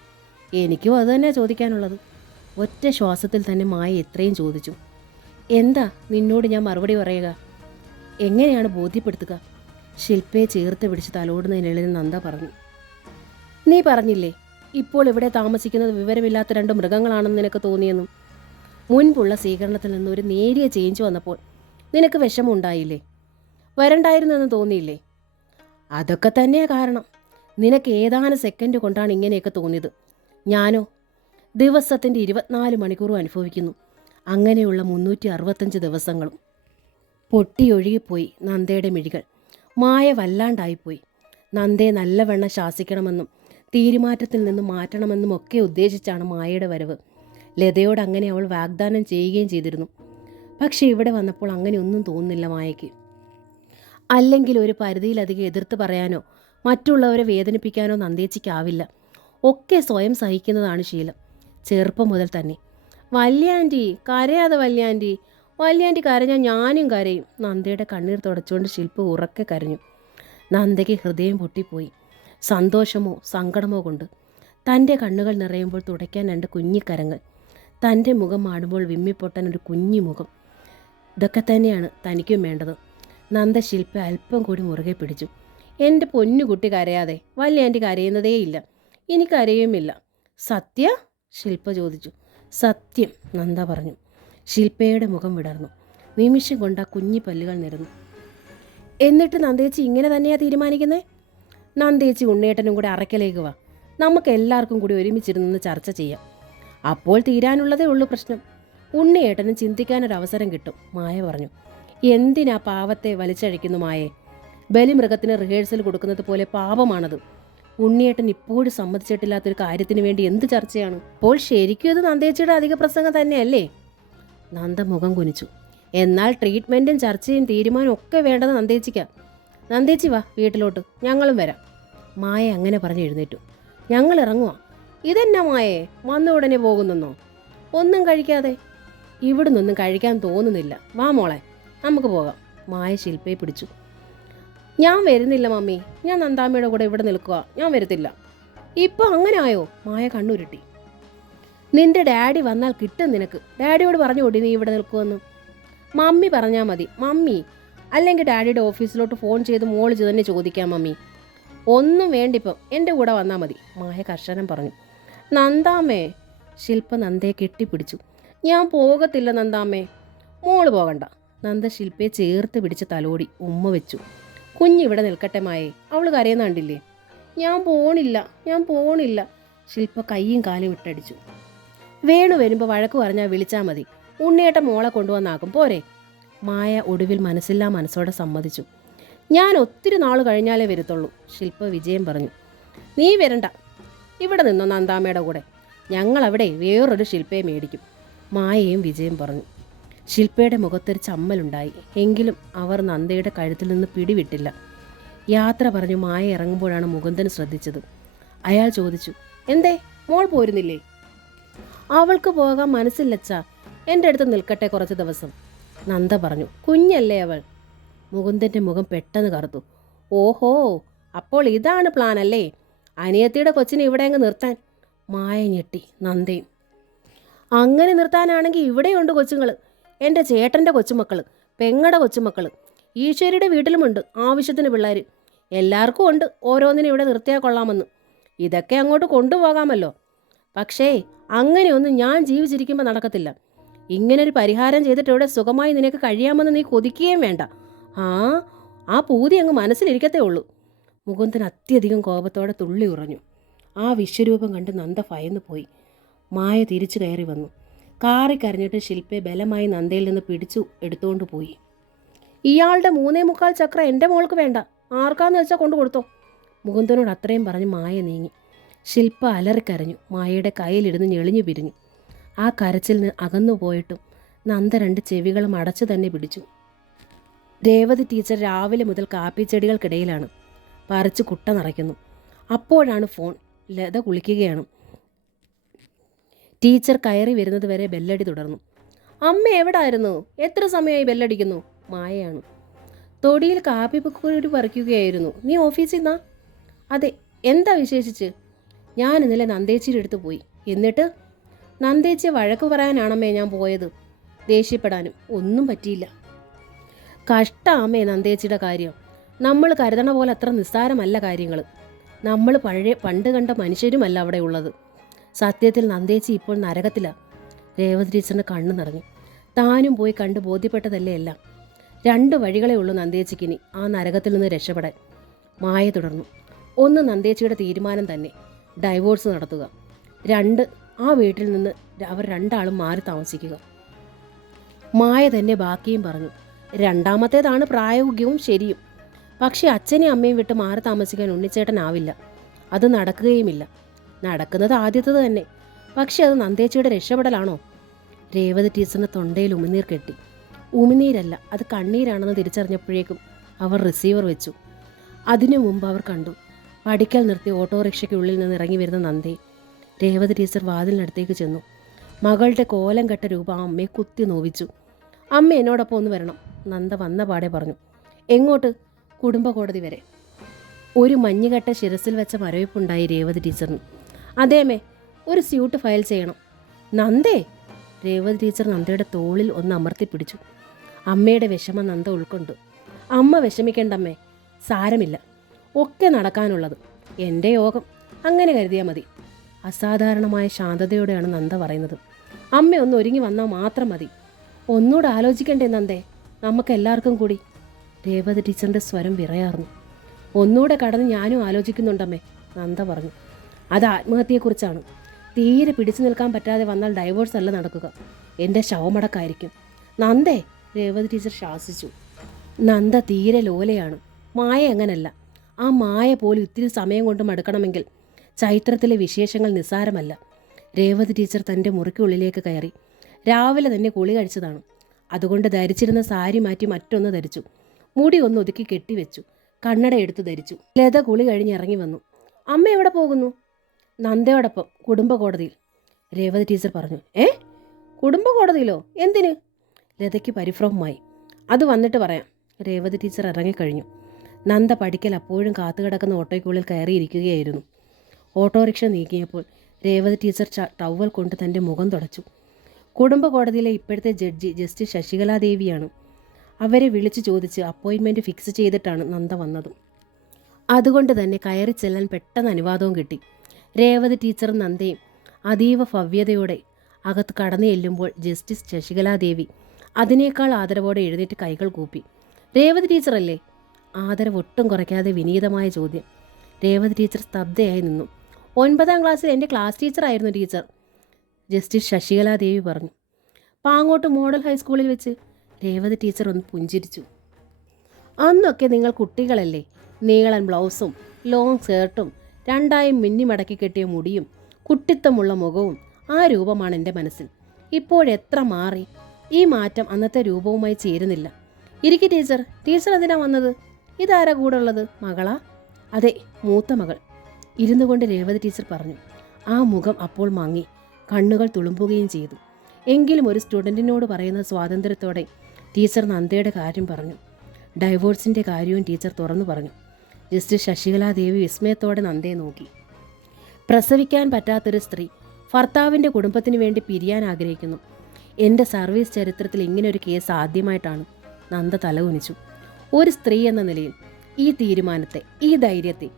എനിക്കും അത് തന്നെയാണ് ചോദിക്കാനുള്ളത്. ഒറ്റ ശ്വാസത്തിൽ തന്നെ മായ എത്രയും ചോദിച്ചു. എന്താ നിന്നോട് ഞാൻ മറുപടി പറയുക? എങ്ങനെയാണ് ബോധ്യപ്പെടുത്തുക? ശില്പയെ ചേർത്ത് പിടിച്ച് തലോടുന്നതിനിടയിൽ നന്ദ പറഞ്ഞു. നീ പറഞ്ഞില്ലേ ഇപ്പോൾ ഇവിടെ താമസിക്കുന്നത് വിവരമില്ലാത്ത 2 മൃഗങ്ങളാണെന്ന് നിനക്ക് തോന്നിയെന്നും. മുൻപുള്ള സ്വീകരണത്തിൽ നിന്ന് ഒരു നേരിയ ചേഞ്ച് വന്നപ്പോൾ നിനക്ക് വിഷമമുണ്ടായില്ലേ? വരണ്ടായിരുന്നെന്ന് തോന്നിയില്ലേ? അതൊക്കെ തന്നെയാ കാരണം. നിനക്ക് ഏതാനും സെക്കൻഡ് കൊണ്ടാണ് ഇങ്ങനെയൊക്കെ തോന്നിയത്. ഞാനോ ദിവസത്തിൻ്റെ 24 മണിക്കൂറും അനുഭവിക്കുന്നു. അങ്ങനെയുള്ള 365 ദിവസങ്ങളും. പൊട്ടിയൊഴുകിപ്പോയി നന്ദയുടെ മിഴികൾ. മായ വല്ലാണ്ടായിപ്പോയി. നന്ദയെ നല്ലവണ്ണം ശാസിക്കണമെന്നും തീരുമാനത്തിൽ നിന്ന് മാറ്റണമെന്നും ഒക്കെ ഉദ്ദേശിച്ചാണ് മായയുടെ വരവ്. ലതയോട് അങ്ങനെ അവൾ വാഗ്ദാനം ചെയ്യുകയും ചെയ്തിരുന്നു. പക്ഷേ ഇവിടെ വന്നപ്പോൾ അങ്ങനെയൊന്നും തോന്നുന്നില്ല മായയ്ക്ക്. അല്ലെങ്കിൽ ഒരു പരിധിയിലധികം എതിർത്ത് പറയാനോ മറ്റുള്ളവരെ വേദനിപ്പിക്കാനോ നന്ദേച്ചിക്കാവില്ല. ഒക്കെ സ്വയം സഹിക്കുന്നതാണ് ശീലം, ചെറുപ്പം മുതൽ തന്നെ. വല്യാൻറ്റി കരയാതെ വല്യാൻറ്റി, വല്യാൻറ്റി കരഞ്ഞാൽ ഞാനും കരയും. നന്ദയുടെ കണ്ണീർ തുടച്ചുകൊണ്ട് ശില്പ ഉറക്കെ കരഞ്ഞു. നന്ദയ്ക്ക് ഹൃദയം പൊട്ടിപ്പോയി. സന്തോഷമോ സങ്കടമോ കൊണ്ട്. തൻ്റെ കണ്ണുകൾ നിറയുമ്പോൾ തുടയ്ക്കാൻ 2 കുഞ്ഞിക്കരങ്ങൾ. തൻ്റെ മുഖം ആടുമ്പോൾ വിമ്മിപ്പൊട്ടാൻ ഒരു കുഞ്ഞി മുഖം. ഇതൊക്കെ തന്നെയാണ് തനിക്കും വേണ്ടത്. നന്ദ ശില്പ അല്പം കൂടി മുറുകെ പിടിച്ചു. എൻ്റെ പൊന്നുകുട്ടി കരയാതെ. വല്യാൻറ്റി കരയുന്നതേയില്ല, ഇനി കരയുമില്ല. സത്യ? ശില്പ ചോദിച്ചു. സത്യം, നന്ദ പറഞ്ഞു. ശില്പയുടെ മുഖം വിടർന്നു. നിമിഷം കൊണ്ട് ആ കുഞ്ഞി പല്ലുകൾ നിരന്നു. എന്നിട്ട് നന്ദേച്ചി ഇങ്ങനെ തന്നെയാണ് തീരുമാനിക്കുന്നത്? നന്ദേച്ചി ഉണ്ണേട്ടനും കൂടെ അറയ്ക്കലേക്ക് വാ, നമുക്ക് എല്ലാവർക്കും കൂടി ഒരുമിച്ചിരുന്ന് ചർച്ച ചെയ്യാം. അപ്പോൾ തീരാനുള്ളതേ ഉള്ളൂ പ്രശ്നം. ഉണ്ണിയേട്ടനും ചിന്തിക്കാനൊരവസരം കിട്ടും, മായ പറഞ്ഞു. എന്തിനാ പാവത്തെ വലിച്ചഴിക്കുന്നു മായേ? ബലിമൃഗത്തിന് റിഹേഴ്സൽ കൊടുക്കുന്നത് പോലെ പാപമാണത്. ഉണ്ണിയേട്ടൻ ഇപ്പോഴും സമ്മതിച്ചിട്ടില്ലാത്തൊരു കാര്യത്തിന് വേണ്ടി എന്ത് ചർച്ചയാണ്? അപ്പോൾ ശരിക്കും അത് നന്ദേച്ചിയുടെ അധിക പ്രസംഗം തന്നെയല്ലേ? നന്ദ മുഖം കുനിച്ചു. എന്നാൽ ട്രീറ്റ്മെൻറ്റും ചർച്ചയും തീരുമാനവും ഒക്കെ വേണ്ടത് നന്ദേച്ചിക്കാ. നന്ദേച്ചി വാ വീട്ടിലോട്ട്, ഞങ്ങളും വരാം. മായ അങ്ങനെ പറഞ്ഞ് എഴുന്നേറ്റു. ഞങ്ങൾ ഇറങ്ങുവാ. ഇതെന്നാ മായേ, വന്ന ഉടനെ പോകുന്നെന്നോ? ഒന്നും കഴിക്കാതെ? ഇവിടുന്നൊന്നും കഴിക്കാൻ തോന്നുന്നില്ല. വാ മോളെ, നമുക്ക് പോകാം. മായ ശില്പയെ പിടിച്ചു. ഞാൻ വരുന്നില്ല മമ്മി, ഞാൻ നന്ദാമ്മയുടെ കൂടെ ഇവിടെ നിൽക്കുക, ഞാൻ വരത്തില്ല. ഇപ്പം അങ്ങനെ ആയോ? മായ കണ്ണുരുട്ടി. നിന്റെ ഡാഡി വന്നാൽ കിട്ടും നിനക്ക്. ഡാഡിയോട് പറഞ്ഞു കൂടി നീ ഇവിടെ നിൽക്കുമെന്ന്. മമ്മി പറഞ്ഞാൽ മതി. മമ്മി അല്ലെങ്കിൽ ഡാഡിയുടെ ഓഫീസിലോട്ട് ഫോൺ ചെയ്ത് മോള് തന്നെ ചോദിക്കാം മമ്മി. ഒന്നും വേണ്ടിപ്പം, എൻ്റെ കൂടെ വന്നാൽ മതി, മായ കർശനം പറഞ്ഞു. നന്ദാമ്മേ, ശില്പ നന്ദയെ കെട്ടിപ്പിടിച്ചു. ഞാൻ പോകത്തില്ല നന്ദാമ്മേ. മോള് പോകണ്ട. നന്ദ ശില്പയെ ചേർത്ത് പിടിച്ച് തലോടി ഉമ്മ വെച്ചു. കുഞ്ഞിവിടെ നിൽക്കട്ടെ മായേ, അവൾ കരയുന്ന കണ്ടില്ലേ? ഞാൻ പോണില്ല, ഞാൻ പോണില്ല. ശില്പ കൈയും കാലും ഇട്ടടിച്ചു. വേണു വരുമ്പോൾ വഴക്ക് പറഞ്ഞാൽ വിളിച്ചാൽ മതി. ഉണ്ണിയേട്ട മോളെ കൊണ്ടുവന്നാക്കും പോരെ? മായ ഒടുവിൽ മനസ്സില്ലാ മനസ്സോടെ സമ്മതിച്ചു. ഞാൻ ഒത്തിരി നാൾ കഴിഞ്ഞാലേ വരത്തുള്ളൂ, ശില്പ വിജയം പറഞ്ഞു. നീ വരണ്ട, ഇവിടെ നിന്നോ നന്ദാമ്മയുടെ കൂടെ. ഞങ്ങളവിടെ വേറൊരു ശില്പയെ മേടിക്കും, മായയും വിജയം പറഞ്ഞു. ശില്പയുടെ മുഖത്തൊരു ചമ്മലുണ്ടായി. എങ്കിലും അവർ നന്ദയുടെ കഴുത്തിൽ നിന്ന് പിടിവിട്ടില്ല. യാത്ര പറഞ്ഞു മായ ഇറങ്ങുമ്പോഴാണ് മുകുന്ദൻ ശ്രദ്ധിച്ചത്. അയാൾ ചോദിച്ചു, എന്തേ മോൾ പോരുന്നില്ലേ? അവൾക്ക് പോകാൻ മനസ്സില്ലച്ചാ, എൻ്റെ അടുത്ത് നിൽക്കട്ടെ കുറച്ച് ദിവസം, നന്ദ പറഞ്ഞു. കുഞ്ഞല്ലേ അവൾ. മുകുന്ദൻ്റെ മുഖം പെട്ടെന്ന് കറുത്തു. ഓഹോ, അപ്പോൾ ഇതാണ് പ്ലാൻ അല്ലേ? അനിയത്തിയുടെ കൊച്ചിനെ ഇവിടെ അങ്ങ് നിർത്താൻ. മായ ഞെട്ടി. നന്ദയും. അങ്ങനെ നിർത്താനാണെങ്കിൽ ഇവിടെയുണ്ട് കൊച്ചുങ്ങൾ. എൻ്റെ ചേട്ടൻ്റെ കൊച്ചുമക്കൾ, പെങ്ങടെ കൊച്ചുമക്കൾ, ഈശ്വരിയുടെ വീട്ടിലുമുണ്ട് ആവശ്യത്തിന് പിള്ളേർ. എല്ലാവർക്കും ഉണ്ട് ഓരോന്നിനും ഇവിടെ നിർത്തിയാൽ കൊള്ളാമെന്ന്. ഇതൊക്കെ അങ്ങോട്ട് കൊണ്ടുപോകാമല്ലോ. പക്ഷേ അങ്ങനെയൊന്നും ഞാൻ ജീവിച്ചിരിക്കുമ്പോൾ നടക്കത്തില്ല. ഇങ്ങനൊരു പരിഹാരം ചെയ്തിട്ട് ഇവിടെ സുഖമായി നിനക്ക് കഴിയാമെന്ന് നീ കൊതിക്കുകയും വേണ്ട. ആ പൂതി അങ്ങ് മനസ്സിലിരിക്കത്തേ ഉള്ളൂ. മുകുന്ദൻ അത്യധികം കോപത്തോടെ തുള്ളി ഉറഞ്ഞു. ആ വിശ്വരൂപം കണ്ട് നന്ദ ഭയന്നു പോയി. മായ തിരിച്ചു കയറി വന്നു. കാറിക്കരഞ്ഞിട്ട് ശില്പയെ ബലമായി നന്ദയിൽ നിന്ന് പിടിച്ചു എടുത്തുകൊണ്ട് പോയി. ഇയാളുടെ 3.25 ചക്ര എൻ്റെ മോൾക്ക് വേണ്ട, ആർക്കാന്ന് വെച്ചാൽ കൊണ്ടു കൊടുത്തോ. മുകുന്ദനോട് അത്രയും പറഞ്ഞ് മായ നീങ്ങി. ശില്പ അലറിക്കരഞ്ഞു. മായയുടെ കയ്യിലിരുന്ന് ഞെളിഞ്ഞു പിരിഞ്ഞു. ആ കരച്ചിൽ നിന്ന് അകന്നു പോയിട്ടും നന്ദ 2 ചെവികളും അടച്ചു തന്നെ പിടിച്ചു. രേവതി ടീച്ചർ രാവിലെ മുതൽ കാപ്പിച്ചെടികൾക്കിടയിലാണ്. പറിച്ച് കുട്ട നിറയ്ക്കുന്നു. അപ്പോഴാണ് ഫോൺ. ലത കുളിക്കുകയാണ്. ടീച്ചർ കയറി വരുന്നത് വരെ ബെല്ലടി തുടർന്നു. അമ്മ എവിടായിരുന്നു? എത്ര സമയമായി ബെല്ലടിക്കുന്നു? മായയാണ്. തൊടിയിൽ കാപ്പിക്കുരു പറിക്കുകയായിരുന്നു. നീ ഓഫീസിൽ നിന്നാ? അതെ. എന്താ വിശേഷിച്ച്? ഞാൻ ഇന്നലെ നന്ദേച്ചിയുടെ അടുത്ത് പോയി. എന്നിട്ട്? നന്ദേച്ചിയെ വഴക്ക് പറയാനാണമ്മേ ഞാൻ പോയത്. ദേഷ്യപ്പെടാനും ഒന്നും പറ്റിയില്ല. കഷ്ടമേ നന്ദേച്ചിയുടെ കാര്യം. നമ്മൾ കരുതണ പോലെ അത്ര നിസ്സാരമല്ല കാര്യങ്ങൾ. നമ്മൾ പണ്ട് കണ്ട മനുഷ്യരുമല്ല അവിടെ ഉള്ളത്. സത്യത്തിൽ നന്ദേച്ചി ഇപ്പോൾ നരകത്തിലാണ്. രേവതി ടീച്ചറിന് കണ്ണു നിറഞ്ഞു. താനും പോയി കണ്ട് ബോധ്യപ്പെട്ടതല്ലേ എല്ലാം. 2 വഴികളേ ഉള്ളൂ നന്ദേച്ചിക്കിനി ആ നരകത്തിൽ നിന്ന് രക്ഷപ്പെടാൻ. മായ തുടർന്നു. 1, നന്ദേച്ചിയുടെ തീരുമാനം തന്നെ, ഡൈവോഴ്സ് നടത്തുക. 2, ആ വീട്ടിൽ നിന്ന് അവർ 2 ആളും മാറി താമസിക്കുക. മായ തന്നെ ബാക്കിയും പറഞ്ഞു. രണ്ടാമത്തേതാണ് പ്രായോഗികവും ശരിയും. പക്ഷേ അച്ഛനെയും അമ്മയും വിട്ട് മാറി താമസിക്കാൻ ഉണ്ണിച്ചേട്ടനാവില്ല. അത് നടക്കുകയുമില്ല. നടക്കുന്നത് ആദ്യത്തത് തന്നെ. പക്ഷെ അത് നന്ദേച്ചിയുടെ രക്ഷപ്പെടലാണോ? രേവതി ടീച്ചറിന് തൊണ്ടയിൽ ഉമിനീർ കെട്ടി. ഉമിനീരല്ല, അത് കണ്ണീരാണെന്ന് തിരിച്ചറിഞ്ഞപ്പോഴേക്കും അവർ റിസീവർ വെച്ചു. അതിനു മുമ്പ് അവർ കണ്ടു, പടിക്കൽ നിർത്തി ഓട്ടോറിക്ഷയ്ക്കുള്ളിൽ നിന്ന് ഇറങ്ങി വരുന്ന നന്ദയെ. രേവതി ടീച്ചർ വാതിലിനടുത്തേക്ക് ചെന്നു. മകളുടെ കോലം കെട്ട രൂപം ആ അമ്മയെ കുത്തി നോവിച്ചു. അമ്മ എന്നോടൊപ്പം ഒന്ന് വരണം, നന്ദ വന്ന പാടെ പറഞ്ഞു. എങ്ങോട്ട്? കുടുംബ കോടതി വരെ. ഒരു മഞ്ഞുകെട്ട ശിരസിൽ വെച്ച മരവിപ്പുണ്ടായി രേവതി ടീച്ചറിന്. അതേമേ, ഒരു സ്യൂട്ട് ഫയൽ ചെയ്യണം. നന്ദേ! രേവതി ടീച്ചർ നന്ദയുടെ തോളിൽ ഒന്ന് അമർത്തി പിടിച്ചു. അമ്മയുടെ വിഷമം നന്ദ ഉൾക്കൊണ്ടു. അമ്മ വിഷമിക്കേണ്ടമ്മേ, സാരമില്ല, ഒക്കെ നടക്കാനുള്ളത്. എൻ്റെ യോഗം, അങ്ങനെ കരുതിയാൽ മതി. അസാധാരണമായ ശാന്തതയോടെയാണ് നന്ദ പറയുന്നത്. അമ്മ ഒന്ന് ഒരുങ്ങി വന്നാൽ മാത്രം മതി. ഒന്നുകൂടെ ആലോചിക്കണ്ടേ നന്ദേ, നമുക്കെല്ലാവർക്കും കൂടി? രേവതി ടീച്ചറിൻ്റെ സ്വരം വിറയാർന്നു. ഒന്നുകൂടെ കടന്ന് ഞാനും ആലോചിക്കുന്നുണ്ടമ്മേ, നന്ദ പറഞ്ഞു. അത് ആത്മഹത്യയെക്കുറിച്ചാണ്. തീരെ പിടിച്ചു നിൽക്കാൻ പറ്റാതെ വന്നാൽ ഡൈവോഴ്സ് അല്ല നടക്കുക, എൻ്റെ ശവമടക്കായിരിക്കും. നന്ദേ! രേവതി ടീച്ചർ ശാസിച്ചു. നന്ദ തീരെ ലോലയാണ്. മായ അങ്ങനല്ല. ആ മായ പോലും ഇത്തിരി സമയം കൊണ്ട് മടുക്കണമെങ്കിൽ ചൈത്രത്തിലെ വിശേഷങ്ങൾ നിസ്സാരമല്ല. രേവതി ടീച്ചർ തൻ്റെ മുറിക്കുള്ളിലേക്ക് കയറി. രാവിലെ തന്നെ കുളി കഴിച്ചതാണ്. അതുകൊണ്ട് ധരിച്ചിരുന്ന സാരി മാറ്റി മറ്റൊന്ന് ധരിച്ചു. മുടി ഒന്ന് ഒതുക്കി കെട്ടിവെച്ചു. കണ്ണട എടുത്ത് ധരിച്ചു. ലത കുളി കഴിഞ്ഞ് ഇറങ്ങി വന്നു. അമ്മ എവിടെ പോകുന്നു? നന്ദയോടൊപ്പം കുടുംബ കോടതിയിൽ, രേവതി ടീച്ചർ പറഞ്ഞു. കുടുംബ കോടതിയിലോ? എന്തിന്? ലതയ്ക്ക് പരിഭ്രമമായി. അത് വന്നിട്ട് പറയാം. രേവതി ടീച്ചർ ഇറങ്ങിക്കഴിഞ്ഞു. നന്ദ പടിക്കൽ അപ്പോഴും കാത്തുകിടക്കുന്ന ഓട്ടോയ്ക്കുള്ളിൽ കയറിയിരിക്കുകയായിരുന്നു. ഓട്ടോറിക്ഷ നീക്കിയപ്പോൾ രേവതി ടീച്ചർ ടവൽ കൊണ്ട് തൻ്റെ മുഖം തുടച്ചു. കുടുംബ കോടതിയിലെ ഇപ്പോഴത്തെ ജഡ്ജി ജസ്റ്റിസ് ശശികലാദേവിയാണ്. അവരെ വിളിച്ചു ചോദിച്ച് അപ്പോയിൻമെൻറ്റ് ഫിക്സ് ചെയ്തിട്ടാണ് നന്ദ വന്നത്. അതുകൊണ്ട് തന്നെ കയറി ചെല്ലാൻ പെട്ടെന്ന് അനുവാദവും കിട്ടി. രേവതി ടീച്ചറും നന്ദയും അതീവ ഭവ്യതയോടെ അകത്ത് കടന്നു ചെല്ലുമ്പോൾ ജസ്റ്റിസ് ശശികലാദേവി അതിനേക്കാൾ ആദരവോടെ എഴുന്നേറ്റ് കൈകൾ കൂപ്പി. രേവതി ടീച്ചറല്ലേ? ആദരവ് ഒട്ടും കുറയ്ക്കാതെ വിനീതമായ ചോദ്യം. രേവതി ടീച്ചർ സ്തബ്ധയായി നിന്നു. 9ാം ക്ലാസ്സിൽ എൻ്റെ ക്ലാസ് ടീച്ചറായിരുന്നു ടീച്ചർ, ജസ്റ്റിസ് ശശികലാദേവി പറഞ്ഞു. പാങ്ങോട്ട് മോഡൽ ഹൈസ്കൂളിൽ വെച്ച്. രേവതി ടീച്ചർ ഒന്ന് പുഞ്ചിരിച്ചു. അന്നൊക്കെ നിങ്ങൾ കുട്ടികളല്ലേ. നീളൻ ബ്ലൗസും ലോങ് സ്കേർട്ടും 2ആയി മിന്നി മടക്കി കെട്ടിയ മുടിയും കുട്ടിത്തമുള്ള മുഖവും ആ രൂപമാണ് എൻ്റെ മനസ്സിൽ. ഇപ്പോഴെത്ര മാറി. ഈ മാറ്റം അന്നത്തെ രൂപവുമായി ചേരുന്നില്ല. ഇരിക്കി ടീച്ചർ. ടീച്ചർ എന്തിനാ വന്നത്? ഇതാരാ കൂടെ ഉള്ളത്? മകളാ? അതെ, മൂത്ത മകൾ. ഇരുന്നു കൊണ്ട് രേവതി ടീച്ചർ പറഞ്ഞു. ആ മുഖം അപ്പോൾ മങ്ങി, കണ്ണുകൾ തുളുമ്പുകയും ചെയ്തു. എങ്കിലും ഒരു സ്റ്റുഡൻറ്റിനോട് പറയുന്ന സ്വാതന്ത്ര്യത്തോടെ ടീച്ചർ നന്ദയുടെ കാര്യം പറഞ്ഞു. ഡൈവോഴ്സിൻ്റെ കാര്യവും ടീച്ചർ തുറന്നു പറഞ്ഞു. ജസ്റ്റിസ് ശശികലാദേവി വിസ്മയത്തോടെ നന്ദയെ നോക്കി. പ്രസവിക്കാൻ പറ്റാത്തൊരു സ്ത്രീ ഭർത്താവിൻ്റെ കുടുംബത്തിന് വേണ്ടി പിരിയാൻ ആഗ്രഹിക്കുന്നു. എൻ്റെ സർവീസ് ചരിത്രത്തിൽ ഇങ്ങനൊരു കേസ് ആദ്യമായിട്ടാണ്. നന്ദ തലകുനിച്ചു. ഒരു സ്ത്രീ എന്ന നിലയിൽ ഈ തീരുമാനത്തെ, ഈ ധൈര്യത്തെ,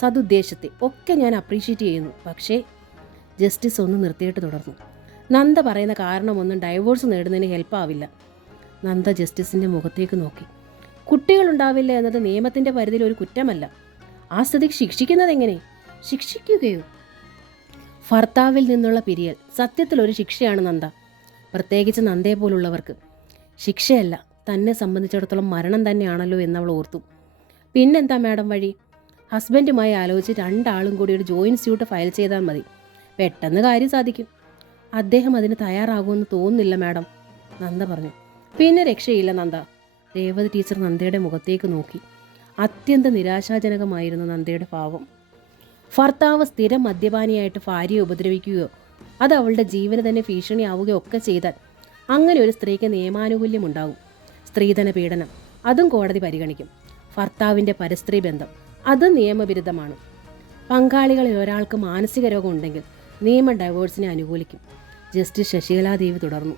സതുദ്ദേശത്തെ ഒക്കെ ഞാൻ അപ്രീഷിയേറ്റ് ചെയ്യുന്നു. പക്ഷേ ജസ്റ്റിസ് ഒന്ന് നിർത്തിയിട്ട് തുടർന്നു. നന്ദ പറയുന്ന കാരണമൊന്നും ഡൈവോഴ്സ് നേടുന്നതിന് ഹെൽപ്പാവില്ല. നന്ദ ജസ്റ്റിസിൻ്റെ മുഖത്തേക്ക് നോക്കി. കുട്ടികളുണ്ടാവില്ല എന്നത് നിയമത്തിൻ്റെ പരിധിയിൽ ഒരു കുറ്റമല്ല. ആ സ്ഥിതിക്ക് ശിക്ഷിക്കുന്നത് എങ്ങനെ? ശിക്ഷിക്കുകയോ? ഭർത്താവിൽ നിന്നുള്ള പിരിയൽ സത്യത്തിലൊരു ശിക്ഷയാണ് നന്ദ, പ്രത്യേകിച്ച് നന്ദയെ പോലുള്ളവർക്ക്. ശിക്ഷയല്ല, തന്നെ സംബന്ധിച്ചിടത്തോളം മരണം തന്നെയാണല്ലോ എന്നവൾ ഓർത്തു. പിന്നെന്താ മാഡം വഴി? ഹസ്ബൻഡുമായി ആലോചിച്ച് രണ്ടാളും കൂടി ഒരു ജോയിൻറ്റ് സ്യൂട്ട് ഫയൽ ചെയ്താൽ മതി. പെട്ടെന്ന് കാര്യം സാധിക്കും. അദ്ദേഹം അതിന് തയ്യാറാകുമെന്ന് തോന്നുന്നില്ല മാഡം, നന്ദ പറഞ്ഞു. പിന്നെ രക്ഷയില്ല നന്ദ. രേവതി ടീച്ചർ നന്ദയുടെ മുഖത്തേക്ക് നോക്കി. അത്യന്തം നിരാശാജനകമായിരുന്നു നന്ദയുടെ ഭാവം. ഭർത്താവ് സ്ഥിരം മദ്യപാനിയായിട്ട് ഭാര്യയെ ഉപദ്രവിക്കുകയോ അത് അവളുടെ ജീവന് തന്നെ ഭീഷണിയാവുകയോ ഒക്കെ ചെയ്താൽ അങ്ങനെ ഒരു സ്ത്രീക്ക് നിയമാനുകൂല്യമുണ്ടാകും. സ്ത്രീധന പീഡനം അതും കോടതി പരിഗണിക്കും. ഭർത്താവിൻ്റെ പരസ്ത്രീ ബന്ധം അതും നിയമവിരുദ്ധമാണ്. പങ്കാളികളിൽ ഒരാൾക്ക് മാനസിക രോഗം ഉണ്ടെങ്കിൽ നിയമം ഡൈവോഴ്സിനെ അനുകൂലിക്കും. ജസ്റ്റിസ് ശശികലാദേവി തുടർന്നു.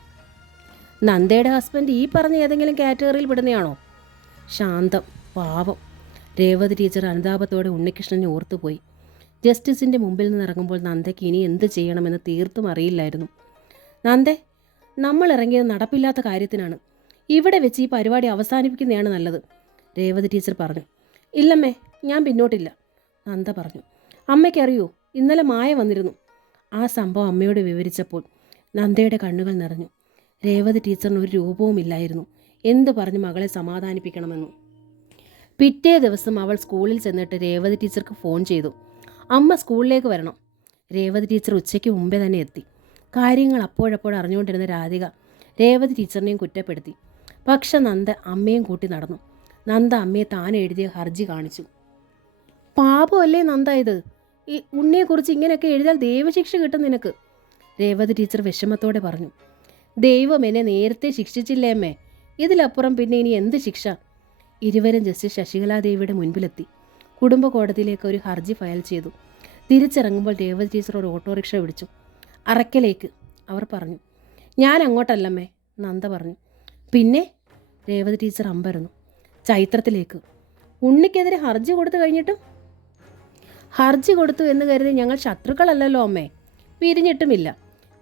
നന്ദയുടെ ഹസ്ബൻഡ് ഈ പറഞ്ഞ ഏതെങ്കിലും കാറ്റഗറിയിൽ പെടുന്നയാണോ? ശാന്തം, പാവം. രേവതി ടീച്ചർ അനുതാപത്തോടെ ഉണ്ണികൃഷ്ണനെ ഓർത്തുപോയി. ജസ്റ്റിസിൻ്റെ മുമ്പിൽ നിന്ന് ഇറങ്ങുമ്പോൾ നന്ദയ്ക്ക് ഇനി എന്ത് ചെയ്യണമെന്ന് തീർത്തും അറിയില്ലായിരുന്നു. നന്ദേ, നമ്മൾ ഇറങ്ങിയത് നടപ്പില്ലാത്ത കാര്യത്തിനാണ്. ഇവിടെ വെച്ച് ഈ പരിപാടി അവസാനിപ്പിക്കുന്നതാണ് നല്ലത്, രേവതി ടീച്ചർ പറഞ്ഞു. ഇല്ലമ്മേ, ഞാൻ പിന്നോട്ടില്ല, നന്ദ പറഞ്ഞു. അമ്മയ്ക്കറിയോ, ഇന്നലെ മായ വന്നിരുന്നു. ആ സംഭവം അമ്മയോട് വിവരിച്ചപ്പോൾ നന്ദയുടെ കണ്ണുകൾ നിറഞ്ഞു. രേവതി ടീച്ചറിന് ഒരു രൂപവുമില്ലായിരുന്നു എന്തു പറഞ്ഞ് മകളെ സമാധാനിപ്പിക്കണമെന്നു. പിറ്റേ ദിവസം അവൾ സ്കൂളിൽ ചെന്നിട്ട് രേവതി ടീച്ചർക്ക് ഫോൺ ചെയ്തു. അമ്മ സ്കൂളിലേക്ക് വരണം. രേവതി ടീച്ചർ ഉച്ചയ്ക്ക് മുമ്പേ തന്നെ എത്തി. കാര്യങ്ങൾ അപ്പോഴപ്പോൾ അറിഞ്ഞുകൊണ്ടിരുന്ന രാധിക രേവതി ടീച്ചറിനെയും കുറ്റപ്പെടുത്തി. പക്ഷെ നന്ദ അമ്മയും കൂട്ടി നടന്നു. നന്ദ അമ്മയെ താൻ എഴുതിയ ഹർജി കാണിച്ചു. പാപമല്ലേ നന്ദ ഇത്? ഈ ഉണ്ണിയെക്കുറിച്ച് ഇങ്ങനെയൊക്കെ എഴുതിയാൽ ദൈവശിക്ഷ കിട്ടും നിനക്ക്, രേവതി ടീച്ചർ വിഷമത്തോടെ പറഞ്ഞു. ദൈവം എന്നെ നേരത്തെ ശിക്ഷിച്ചില്ലേ അമ്മേ, ഇതിലപ്പുറം പിന്നെ ഇനി എന്ത് ശിക്ഷ? ഇരുവരും ജസ്റ്റിസ് ശശികലാദേവിയുടെ മുൻപിലെത്തി. കുടുംബ കോടതിയിലേക്ക് ഒരു ഹർജി ഫയൽ ചെയ്തു. തിരിച്ചിറങ്ങുമ്പോൾ രേവതി ടീച്ചർ ഒരു ഓട്ടോറിക്ഷ വിളിച്ചു. അറക്കലേക്ക്, അവർ പറഞ്ഞു. ഞാൻ അങ്ങോട്ടല്ലമ്മേ, നന്ദ പറഞ്ഞു. പിന്നെ? രേവതി ടീച്ചർ അമ്പരന്നു. ചൈത്രത്തിലേക്ക്. ഉണ്ണിക്കെതിരെ ഹർജി കൊടുത്തു കഴിഞ്ഞിട്ടും? ഹർജി കൊടുത്തു എന്ന് കരുതി ഞങ്ങൾ ശത്രുക്കളല്ലല്ലോ അമ്മേ, പിരിഞ്ഞിട്ടുമില്ല.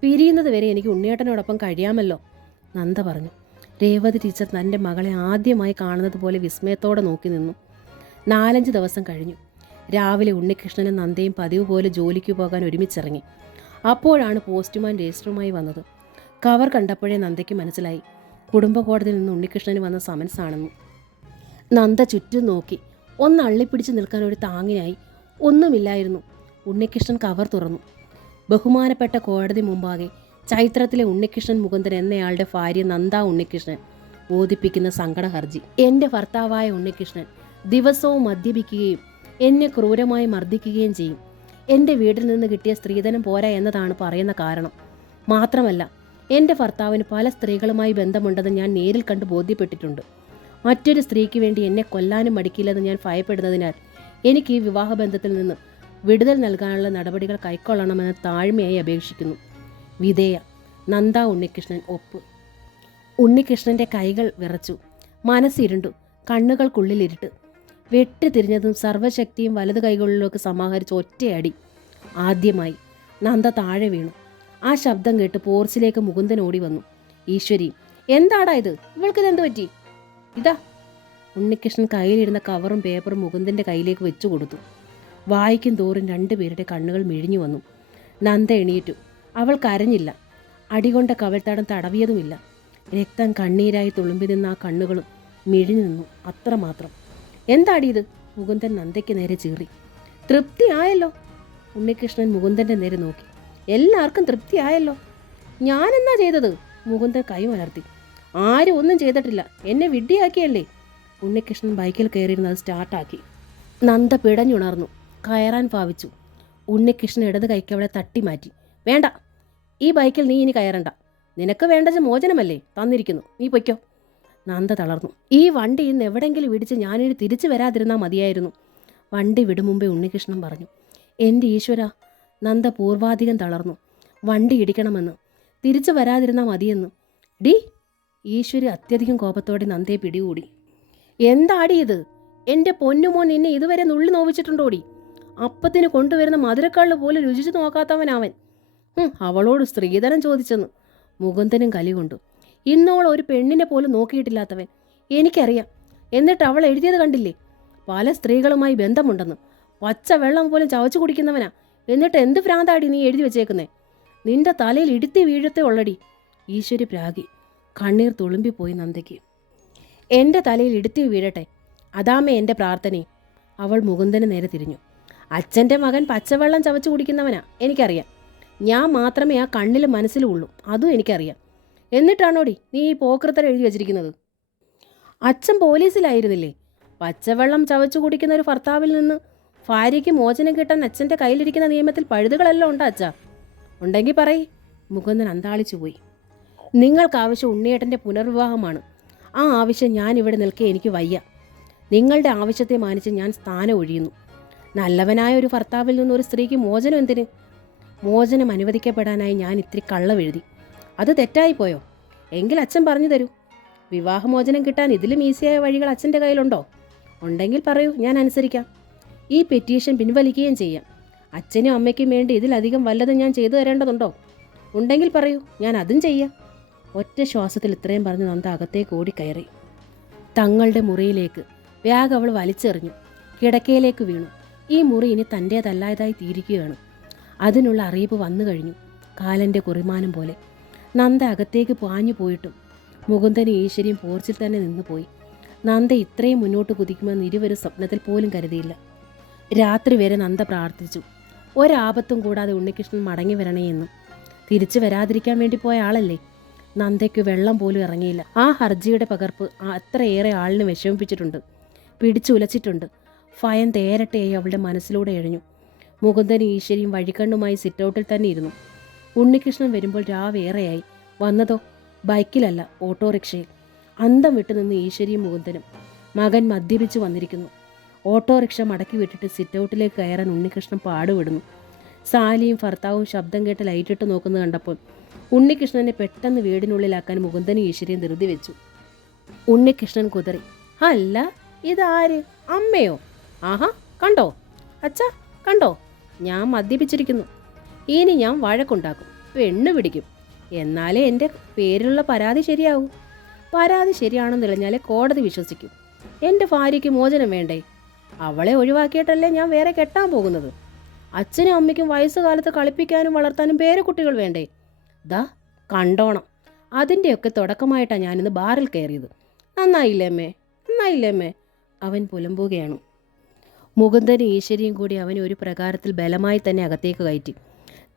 പിരിയുന്നത് വരെ എനിക്ക് ഉണ്ണിയേട്ടനോടൊപ്പം കഴിയാമല്ലോ, നന്ദ പറഞ്ഞു. രേവതി ടീച്ചർ തൻ്റെ മകളെ ആദ്യമായി കാണുന്നത് പോലെ വിസ്മയത്തോടെ നോക്കി നിന്നു. 4-5 ദിവസം കഴിഞ്ഞു. രാവിലെ ഉണ്ണികൃഷ്ണനും നന്ദയും പതിവ് പോലെ ജോലിക്ക് പോകാൻ ഒരുമിച്ചിറങ്ങി. അപ്പോഴാണ് പോസ്റ്റ്മാൻ രജിസ്റ്ററുമായി വന്നത്. കവർ കണ്ടപ്പോഴേ നന്ദയ്ക്ക് മനസ്സിലായി കുടുംബ കോടതിയിൽ നിന്ന് ഉണ്ണികൃഷ്ണന് വന്ന സമൻസ് ആണെന്ന്. നന്ദ ചുറ്റും നോക്കി. ഒന്ന് അള്ളിപ്പിടിച്ച് നിൽക്കാൻ ഒരു താങ്ങിനായി ഒന്നുമില്ലായിരുന്നു. ഉണ്ണികൃഷ്ണൻ കവർ തുറന്നു. ബഹുമാനപ്പെട്ട കോടതി മുമ്പാകെ ചൈത്രത്തിലെ ഉണ്ണികൃഷ്ണൻ മുകുന്ദൻ എന്നയാളുടെ ഭാര്യ നന്ദ ഉണ്ണികൃഷ്ണൻ ബോധിപ്പിക്കുന്ന സങ്കട ഹർജി. എൻ്റെ ഭർത്താവായ ഉണ്ണികൃഷ്ണൻ ദിവസവും മദ്യപിക്കുകയും എന്നെ ക്രൂരമായി മർദ്ദിക്കുകയും ചെയ്യും. എൻ്റെ വീട്ടിൽ നിന്ന് കിട്ടിയ സ്ത്രീധനം പോരാ എന്നതാണ് പറയുന്ന കാരണം. മാത്രമല്ല, എൻ്റെ ഭർത്താവിന് പല സ്ത്രീകളുമായി ബന്ധമുണ്ടെന്ന് ഞാൻ നേരിൽ കണ്ട് ബോധ്യപ്പെട്ടിട്ടുണ്ട്. മറ്റൊരു സ്ത്രീക്ക് വേണ്ടി എന്നെ കൊല്ലാനും മടിക്കില്ലെന്ന് ഞാൻ ഭയപ്പെടുന്നതിനാൽ എനിക്ക് ഈ വിവാഹബന്ധത്തിൽ നിന്ന് വിടുതൽ നൽകാനുള്ള നടപടികൾ കൈക്കൊള്ളണമെന്ന് താഴ്മയായി അപേക്ഷിക്കുന്നു. വിധേയ, നന്ദ ഉണ്ണികൃഷ്ണൻ. ഒപ്പ്. ഉണ്ണികൃഷ്ണൻ്റെ കൈകൾ വിറച്ചു. മനസ്സിരുണ്ടു. കണ്ണുകൾക്കുള്ളിലിരുട്ട്. വെട്ടിത്തിരിഞ്ഞതും സർവ്വശക്തിയും വലതു കൈകളിലേക്ക് സമാഹരിച്ച ഒറ്റയടി. ആദ്യമായി നന്ദ താഴെ വീണു. ആ ശബ്ദം കേട്ട് പോർച്ചിലേക്ക് മുകുന്ദൻ ഓടി വന്നു. ഈശ്വരി, എന്താടാ ഇത്? ഇവൾക്കിതെന്ത് പറ്റി? ഇതാ. ഉണ്ണികൃഷ്ണൻ കയ്യിലിരുന്ന കവറും പേപ്പറും മുകുന്ദൻ്റെ കയ്യിലേക്ക് വെച്ചു കൊടുത്തു. വായിക്കും തോറും രണ്ടുപേരുടെ കണ്ണുകൾ മിഴിഞ്ഞു വന്നു. നന്ദ എണീറ്റു. അവൾ കരഞ്ഞില്ല. അടികൊണ്ട കവിൾത്തടം തടവിയതുമില്ല. രക്തം കണ്ണീരായി തുളുമ്പി നിന്ന ആ കണ്ണുകളും മിഴിഞ്ഞു നിന്നു. അത്രമാത്രം. എന്താടി ഇത്? മുകുന്ദൻ നന്ദയ്ക്ക് നേരെ ചീറി. തൃപ്തിയായല്ലോ. ഉണ്ണികൃഷ്ണൻ മുകുന്ദൻ്റെ നേരെ നോക്കി. എല്ലാവർക്കും തൃപ്തിയായല്ലോ. ഞാനെന്നാ ചെയ്തത്? മുകുന്ദൻ കൈ മലർത്തി. ആരും ഒന്നും ചെയ്തിട്ടില്ല, എന്നെ വിഡ്ഢിയാക്കിയല്ലേ. ഉണ്ണികൃഷ്ണൻ ബൈക്കിൽ കയറിയിരുന്നത് സ്റ്റാർട്ടാക്കി. നന്ദ പിടഞ്ഞുണർന്നു. കയറാൻ ഭാവിച്ചു. ഉണ്ണികൃഷ്ണൻ ഇടത് കൈക്ക് അവളെ തട്ടി മാറ്റി. വേണ്ട, ഈ ബൈക്കിൽ നീ ഇനി കയറണ്ട. നിനക്ക് വേണ്ടത് മോചനമല്ലേ, തന്നിരിക്കുന്നു, നീ പൊയ്ക്കോ. നന്ദ തളർന്നു. ഈ വണ്ടി ഇന്ന് എവിടെയെങ്കിലും ഇടിച്ച് ഞാനിനി തിരിച്ചു വരാതിരുന്നാൽ മതിയായിരുന്നു. വണ്ടി വിടും മുമ്പേ ഉണ്ണികൃഷ്ണൻ പറഞ്ഞു. എൻ്റെ ഈശ്വര. നന്ദ പൂർവാധികം തളർന്നു. വണ്ടി ഇടിക്കണമെന്ന്, തിരിച്ചു വരാതിരുന്നാൽ മതിയെന്ന്. ഡി. ഈശ്വരി അത്യധികം കോപത്തോടെ നന്ദയെ പിടികൂടി. എന്താടി ഇത്? എൻ്റെ പൊന്നുമോൻ നിന്നെ ഇതുവരെ നുള്ളി നോവിച്ചിട്ടുണ്ടോടി? അപ്പത്തിന് കൊണ്ടുവരുന്ന മധുരക്കള്ള് പോലും രുചിച്ചു നോക്കാത്തവനവൻ. അവളോട് സ്ത്രീധനം ചോദിച്ചെന്ന്. മുകുന്ദനും കലി കൊണ്ടു. ഇന്നോളം ഒരു പെണ്ണിനെ പോലും നോക്കിയിട്ടില്ലാത്തവൻ. എനിക്കറിയാം. എന്നിട്ട് അവൾ എഴുതിയത് കണ്ടില്ലേ? പല സ്ത്രീകളുമായി ബന്ധമുണ്ടെന്ന്. പച്ച വെള്ളം പോലും ചവച്ചു കുടിക്കുന്നവനാ. എന്നിട്ട് എന്ത് ഭ്രാന്താടി നീ എഴുതി വെച്ചേക്കുന്നേ? നിന്റെ തലയിൽ ഇടുത്തി വീഴത്തെ ഉള്ളടി. ഈശ്വരി പ്രാഗി. കണ്ണീർ തുളുമ്പിപ്പോയി നന്ദയ്ക്ക്. എൻ്റെ തലയിൽ ഇടുത്തി വീഴട്ടെ, അതാമേ എൻ്റെ പ്രാർത്ഥനയും. അവൾ മുകുന്ദന് നേരെ തിരിഞ്ഞു. അച്ഛൻ്റെ മകൻ പച്ചവെള്ളം ചവച്ചു കുടിക്കുന്നവനാ, എനിക്കറിയാം. ഞാൻ മാത്രമേ ആ കണ്ണിലും മനസ്സിലും ഉള്ളൂ, അതും എനിക്കറിയാം. എന്നിട്ടാണോടി നീ ഈ പോക്കൃത്തരം എഴുതി വച്ചിരിക്കുന്നത്? അച്ഛൻ പോലീസിലായിരുന്നില്ലേ? പച്ചവെള്ളം ചവച്ചു കുടിക്കുന്ന ഒരു ഭർത്താവിൽ നിന്ന് ഭാര്യയ്ക്ക് മോചനം കിട്ടാൻ അച്ഛൻ്റെ കയ്യിലിരിക്കുന്ന നിയമത്തിൽ പഴുതുകളെല്ലാം ഉണ്ടോ അച്ഛാ? ഉണ്ടെങ്കിൽ പറയ്. മുകുന്ദൻ അന്താളിച്ചു പോയി. നിങ്ങൾക്ക് ആവശ്യം ഉണ്ണിയേട്ടൻ്റെ പുനർവിവാഹമാണ്. ആ ആവശ്യം ഞാൻ ഇവിടെ നിൽക്കെ എനിക്ക് വയ്യ. നിങ്ങളുടെ ആവശ്യത്തെ മാനിച്ച് ഞാൻ സ്ഥാനം ഒഴിയുന്നു. നല്ലവനായ ഒരു ഭർത്താവിൽ നിന്ന് ഒരു സ്ത്രീക്ക് മോചനം എന്തിന്? മോചനം അനുവദിക്കപ്പെടാനായി ഞാൻ ഇത്തിരി കള്ളമെഴുതി. അത് തെറ്റായിപ്പോയോ? എങ്കിൽ അച്ഛൻ പറഞ്ഞു തരൂ. വിവാഹമോചനം കിട്ടാൻ ഇതിലും ഈസിയായ വഴികൾ അച്ഛൻ്റെ കയ്യിലുണ്ടോ? ഉണ്ടെങ്കിൽ പറയൂ, ഞാൻ അനുസരിക്കാം. ഈ പെറ്റീഷൻ പിൻവലിക്കുകയും ചെയ്യാം. അച്ഛനും അമ്മയ്ക്കും വേണ്ടി ഇതിലധികം വല്ലതും ഞാൻ ചെയ്തു തരേണ്ടതുണ്ടോ? ഉണ്ടെങ്കിൽ പറയൂ, ഞാൻ അതും ചെയ്യാം. ഒറ്റ ശ്വാസത്തിൽ ഇത്രയും പറഞ്ഞ് നന്ദ അകത്തേക്ക് ഓടിക്കയറി. തങ്ങളുടെ മുറിയിലേക്ക് ബാഗ് അവൾ വലിച്ചെറിഞ്ഞു. കിടക്കയിലേക്ക് വീണു. ഈ മുറി ഇനി തൻ്റേതല്ലാതായി തീരുകയാണ്. അതിനുള്ള അറിയിപ്പ് വന്നു കഴിഞ്ഞു. കാലൻ്റെ കുറിമാനം പോലെ നന്ദ അകത്തേക്ക് പാഞ്ഞു പോയിട്ടും മുകുന്ദനും ഈശ്വരിയും പോർച്ചിൽ തന്നെ നിന്നുപോയി. നന്ദ ഇത്രയും മുന്നോട്ട് കുതിക്കുമെന്ന് ഇരുവരും സ്വപ്നത്തിൽ പോലും കരുതിയില്ല. രാത്രി വരെ നന്ദ പ്രാർത്ഥിച്ചു, ഒരാപത്തും കൂടാതെ ഉണ്ണികൃഷ്ണൻ മടങ്ങി വരണേ എന്നും. തിരിച്ചു വരാതിരിക്കാൻ വേണ്ടി പോയ ആളല്ലേ. നന്ദയ്ക്ക് വെള്ളം പോലും ഇറങ്ങിയില്ല. ആ ഹർജിയുടെ പകർപ്പ് അത്രയേറെ ആളിനെ വിഷമിപ്പിച്ചിട്ടുണ്ട്, പിടിച്ചുലച്ചിട്ടുണ്ട്. ഭയം തേരട്ടെയായി അവളുടെ മനസ്സിലൂടെ എഴഞ്ഞു. മുകുന്ദനും ഈശ്വരിയും വഴിക്കണ്ണുമായി സിറ്റൗട്ടിൽ തന്നെ ഇരുന്നു. ഉണ്ണികൃഷ്ണൻ വരുമ്പോൾ രാവേറെയായി. വന്നതോ ബൈക്കിലല്ല, ഓട്ടോറിക്ഷയിൽ. അന്തം വിട്ടുനിന്ന് ഈശ്വരിയും മുകുന്ദനും. മകൻ മദ്യപിച്ചു വന്നിരിക്കുന്നു. ഓട്ടോറിക്ഷ മടക്കി വിട്ടിട്ട് സിറ്റൗട്ടിലേക്ക് കയറാൻ ഉണ്ണികൃഷ്ണൻ പാടുവിടുന്നു. സാലിയും ഭർത്താവും ശബ്ദം കേട്ട് ലൈറ്റിട്ട് നോക്കുന്നത് കണ്ടപ്പോൾ ഉണ്ണികൃഷ്ണനെ പെട്ടെന്ന് വീടിനുള്ളിലാക്കാൻ മുകുന്ദനും ഈശ്വരിയും ധൃതി വെച്ചു. ഉണ്ണികൃഷ്ണൻ കുതറി, അല്ല ഇതാര്? അമ്മയോ? ആഹാ, കണ്ടോ അച്ഛാ, കണ്ടോ? ഞാൻ മദ്യപിച്ചിരിക്കുന്നു. ഇനി ഞാൻ വഴക്കുണ്ടാക്കും, പെണ്ണ് പിടിക്കും. എന്നാലേ എൻ്റെ പേരിലുള്ള പരാതി ശരിയാവൂ. പരാതി ശരിയാണെന്ന് തെളിഞ്ഞാലേ കോടതി വിശ്വസിക്കും. എൻ്റെ ഭാര്യയ്ക്ക് മോചനം വേണ്ടേ? അവളെ ഒഴിവാക്കിയിട്ടല്ലേ ഞാൻ വേറെ കെട്ടാൻ പോകുന്നത്. അച്ഛനും അമ്മയ്ക്കും വയസ്സുകാലത്ത് കളിപ്പിക്കാനും വളർത്താനും പേരക്കുട്ടികൾ വേണ്ടേ? ദാ കണ്ടോണം. അതിൻ്റെയൊക്കെ തുടക്കമായിട്ടാണ് ഞാനിന്ന് ബാറിൽ കയറിയത്. നന്നായില്ലേ അമ്മേ, നന്നായില്ലേ അമ്മേ? അവൻ പുലമ്പുകയാണ്. മുകുന്ദനും ഈശ്വരിയും കൂടി അവനെ ഒരു പ്രകാരത്തിൽ ബലമായി തന്നെ അകത്തേക്ക് കയറ്റി.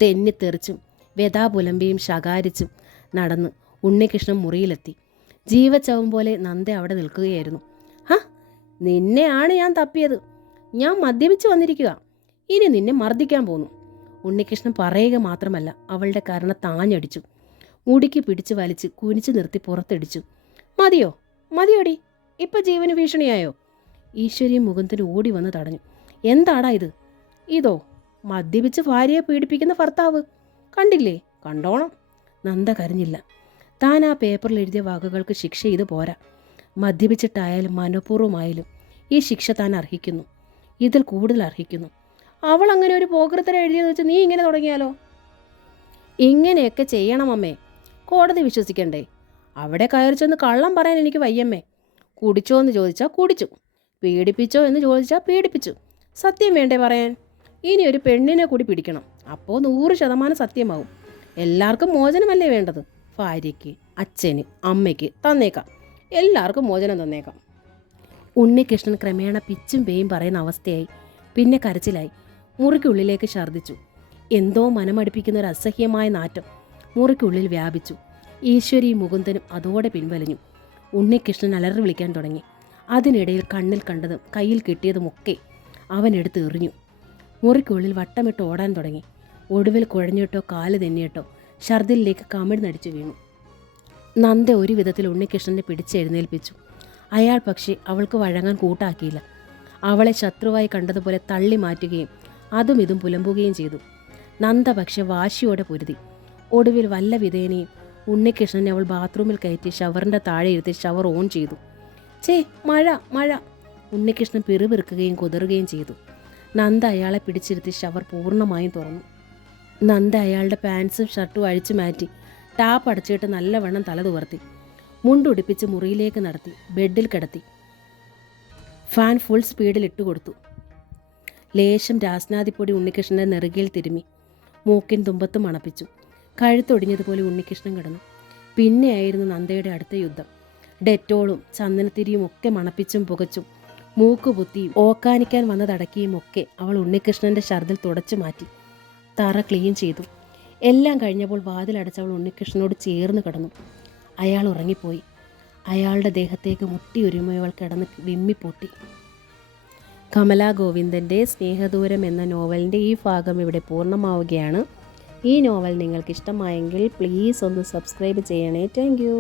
തെന്നിത്തെറിച്ചും വ്യഥാപുലമ്പിയും ശകാരിച്ചും നടന്ന് ഉണ്ണികൃഷ്ണൻ മുറിയിലെത്തി. ജീവച്ചവം പോലെ നന്ദ അവിടെ നിൽക്കുകയായിരുന്നു. ഹ, നിന്നെയാണ് ഞാൻ തപ്പിയത്. ഞാൻ മദ്യപിച്ച് വന്നിരിക്കുക. ഇനി നിന്നെ മർദ്ദിക്കാൻ പോന്നു. ഉണ്ണികൃഷ്ണൻ പറയുക മാത്രമല്ല, അവളുടെ കരണ താഞ്ഞടിച്ചു. മുടിക്ക് പിടിച്ച് വലിച്ച് കുനിച്ചു നിർത്തി പുറത്തടിച്ചു. മതിയോ, മതിയോടി, ഇപ്പം ജീവന് ഭീഷണിയായോ? ഈശ്വരിയും മുകുന്ദനും ഓടി വന്ന് തടഞ്ഞു. എന്താടാ ഇത്? ഇതോ മദ്യപിച്ച് ഭാര്യയെ പീഡിപ്പിക്കുന്ന ഭർത്താവ്. കണ്ടില്ലേ? കണ്ടോണം. നന്ദ കരഞ്ഞില്ല. താൻ ആ പേപ്പറിൽ എഴുതിയ വാക്കുകൾക്ക് ശിക്ഷ ഇത് പോരാ. മദ്യപിച്ചിട്ടായാലും മനഃപൂർവ്വമായാലും ഈ ശിക്ഷ താൻ അർഹിക്കുന്നു. ഇതിൽ കൂടുതൽ അർഹിക്കുന്നു. അവൾ അങ്ങനെ ഒരു പോകൃത്തരം എഴുതിയെന്ന് വെച്ച് നീ ഇങ്ങനെ തുടങ്ങിയാലോ? ഇങ്ങനെയൊക്കെ ചെയ്യണം അമ്മേ. കോടതി വിശ്വസിക്കണ്ടേ? അവിടെ കയറി ചെന്ന് കള്ളം പറയാൻ എനിക്ക് വയ്യമ്മേ. കുടിച്ചോ എന്ന് ചോദിച്ചാൽ കുടിച്ചു, പീഡിപ്പിച്ചോ എന്ന് ചോദിച്ചാൽ പീഡിപ്പിച്ചു. സത്യം വേണ്ടേ പറയാൻ? ഇനി ഒരു പെണ്ണിനെ കൂടി പിടിക്കണം. അപ്പോൾ 100% സത്യമാവും. എല്ലാവർക്കും മോചനമല്ലേ വേണ്ടത്? ഭാര്യയ്ക്ക്, അച്ഛന്, അമ്മയ്ക്ക് തന്നേക്കാം. എല്ലാവർക്കും മോചനം തന്നേക്കാം. ഉണ്ണികൃഷ്ണൻ ക്രമേണ പിച്ചും പേയും പറയുന്ന അവസ്ഥയായി. പിന്നെ കരച്ചിലായി. മുറിക്കുള്ളിലേക്ക് ഛർദ്ദിച്ചു. എന്തോ മനമടുപ്പിക്കുന്ന ഒരു അസഹ്യമായ നാറ്റം മുറിക്കുള്ളിൽ വ്യാപിച്ചു. ഈശ്വരിയും മുകുന്ദനും അതോടെ പിൻവലിഞ്ഞു. ഉണ്ണികൃഷ്ണൻ അലറി വിളിക്കാൻ തുടങ്ങി. അതിനിടയിൽ കണ്ണിൽ കണ്ടതും കയ്യിൽ കിട്ടിയതുമൊക്കെ അവൻ എടുത്ത് എറിഞ്ഞു. മുറിക്കുള്ളിൽ വട്ടമിട്ട് ഓടാൻ തുടങ്ങി. ഒടുവിൽ കുഴഞ്ഞിട്ടോ കാല് തെന്നിയിട്ടോ ഛർദിലേക്ക് കമിഴ്ന്നടിച്ചു വീണു. നന്ദ ഒരു വിധത്തിൽ ഉണ്ണികൃഷ്ണനെ പിടിച്ചെഴുന്നേൽപ്പിച്ചു. അയാൾ പക്ഷേ അവൾക്ക് വഴങ്ങാൻ കൂട്ടാക്കിയില്ല. അവളെ ശത്രുവായി കണ്ടതുപോലെ തള്ളി മാറ്റുകയും അതും ഇതും പുലമ്പുകയും ചെയ്തു. നന്ദ പക്ഷെ വാശിയോടെ പൊരുതി. ഒടുവിൽ വല്ല വിധേനയും ഉണ്ണികൃഷ്ണനെ അവൾ ബാത്റൂമിൽ കയറ്റി ഷവറിൻ്റെ താഴെ ഇരുത്തി ഷവർ ഓൺ ചെയ്തു. മഴ മഴ! ഉണ്ണികൃഷ്ണൻ പിറുപിറുക്കുകയും കുതറുകയും ചെയ്തു. നന്ദ അയാളെ പിടിച്ചിരുത്തി ഷവർ പൂർണ്ണമായും തുറന്നു. നന്ദ അയാളുടെ പാൻസും ഷർട്ടും അഴിച്ചു മാറ്റി ടാപ്പ് അടച്ചിട്ട് നല്ലവണ്ണം തല തുവർത്തി. മുണ്ടുടിപ്പിച്ച് മുറിയിലേക്ക് നടത്തി ബെഡിൽ കിടത്തി. ഫാൻ ഫുൾ സ്പീഡിൽ ഇട്ടുകൊടുത്തു. ലേശം രാസ്നാദിപ്പൊടി ഉണ്ണികൃഷ്ണൻ്റെ നെറുകയിൽ തിരുമ്മി മൂക്കിൻ തുമ്പത്തും മണപ്പിച്ചു. കഴുത്തൊടിഞ്ഞതുപോലെ ഉണ്ണികൃഷ്ണൻ കിടന്നു. പിന്നെയായിരുന്നു നന്ദയുടെ അടുത്ത യുദ്ധം. ഡെറ്റോളും ചന്ദനത്തിരിയും ഒക്കെ മണപ്പിച്ചും പുകച്ചും മൂക്കുപുത്തിയും ഓക്കാനിക്കാൻ വന്നതടക്കിയും ഒക്കെ അവൾ ഉണ്ണികൃഷ്ണൻ്റെ ഛർദിൽ തുടച്ചു മാറ്റി. തറ ക്ലീൻ ചെയ്തു. എല്ലാം കഴിഞ്ഞപ്പോൾ വാതിലടച്ച് അവൾ ഉണ്ണികൃഷ്ണനോട് ചേർന്ന് കിടന്നു. അയാൾ ഉറങ്ങിപ്പോയി. അയാളുടെ ദേഹത്തേക്ക് മുട്ടിയൊരുമയവൾ കിടന്ന് വിമ്മിപ്പൊട്ടി. കമലാ ഗോവിന്ദൻ്റെ സ്നേഹദൂരം എന്ന നോവലിൻ്റെ ഈ ഭാഗം ഇവിടെ പൂർണ്ണമാവുകയാണ്. ഈ നോവൽ നിങ്ങൾക്ക് ഇഷ്ടമായെങ്കിൽ പ്ലീസ് ഒന്ന് സബ്സ്ക്രൈബ് ചെയ്യണേ. Thank you.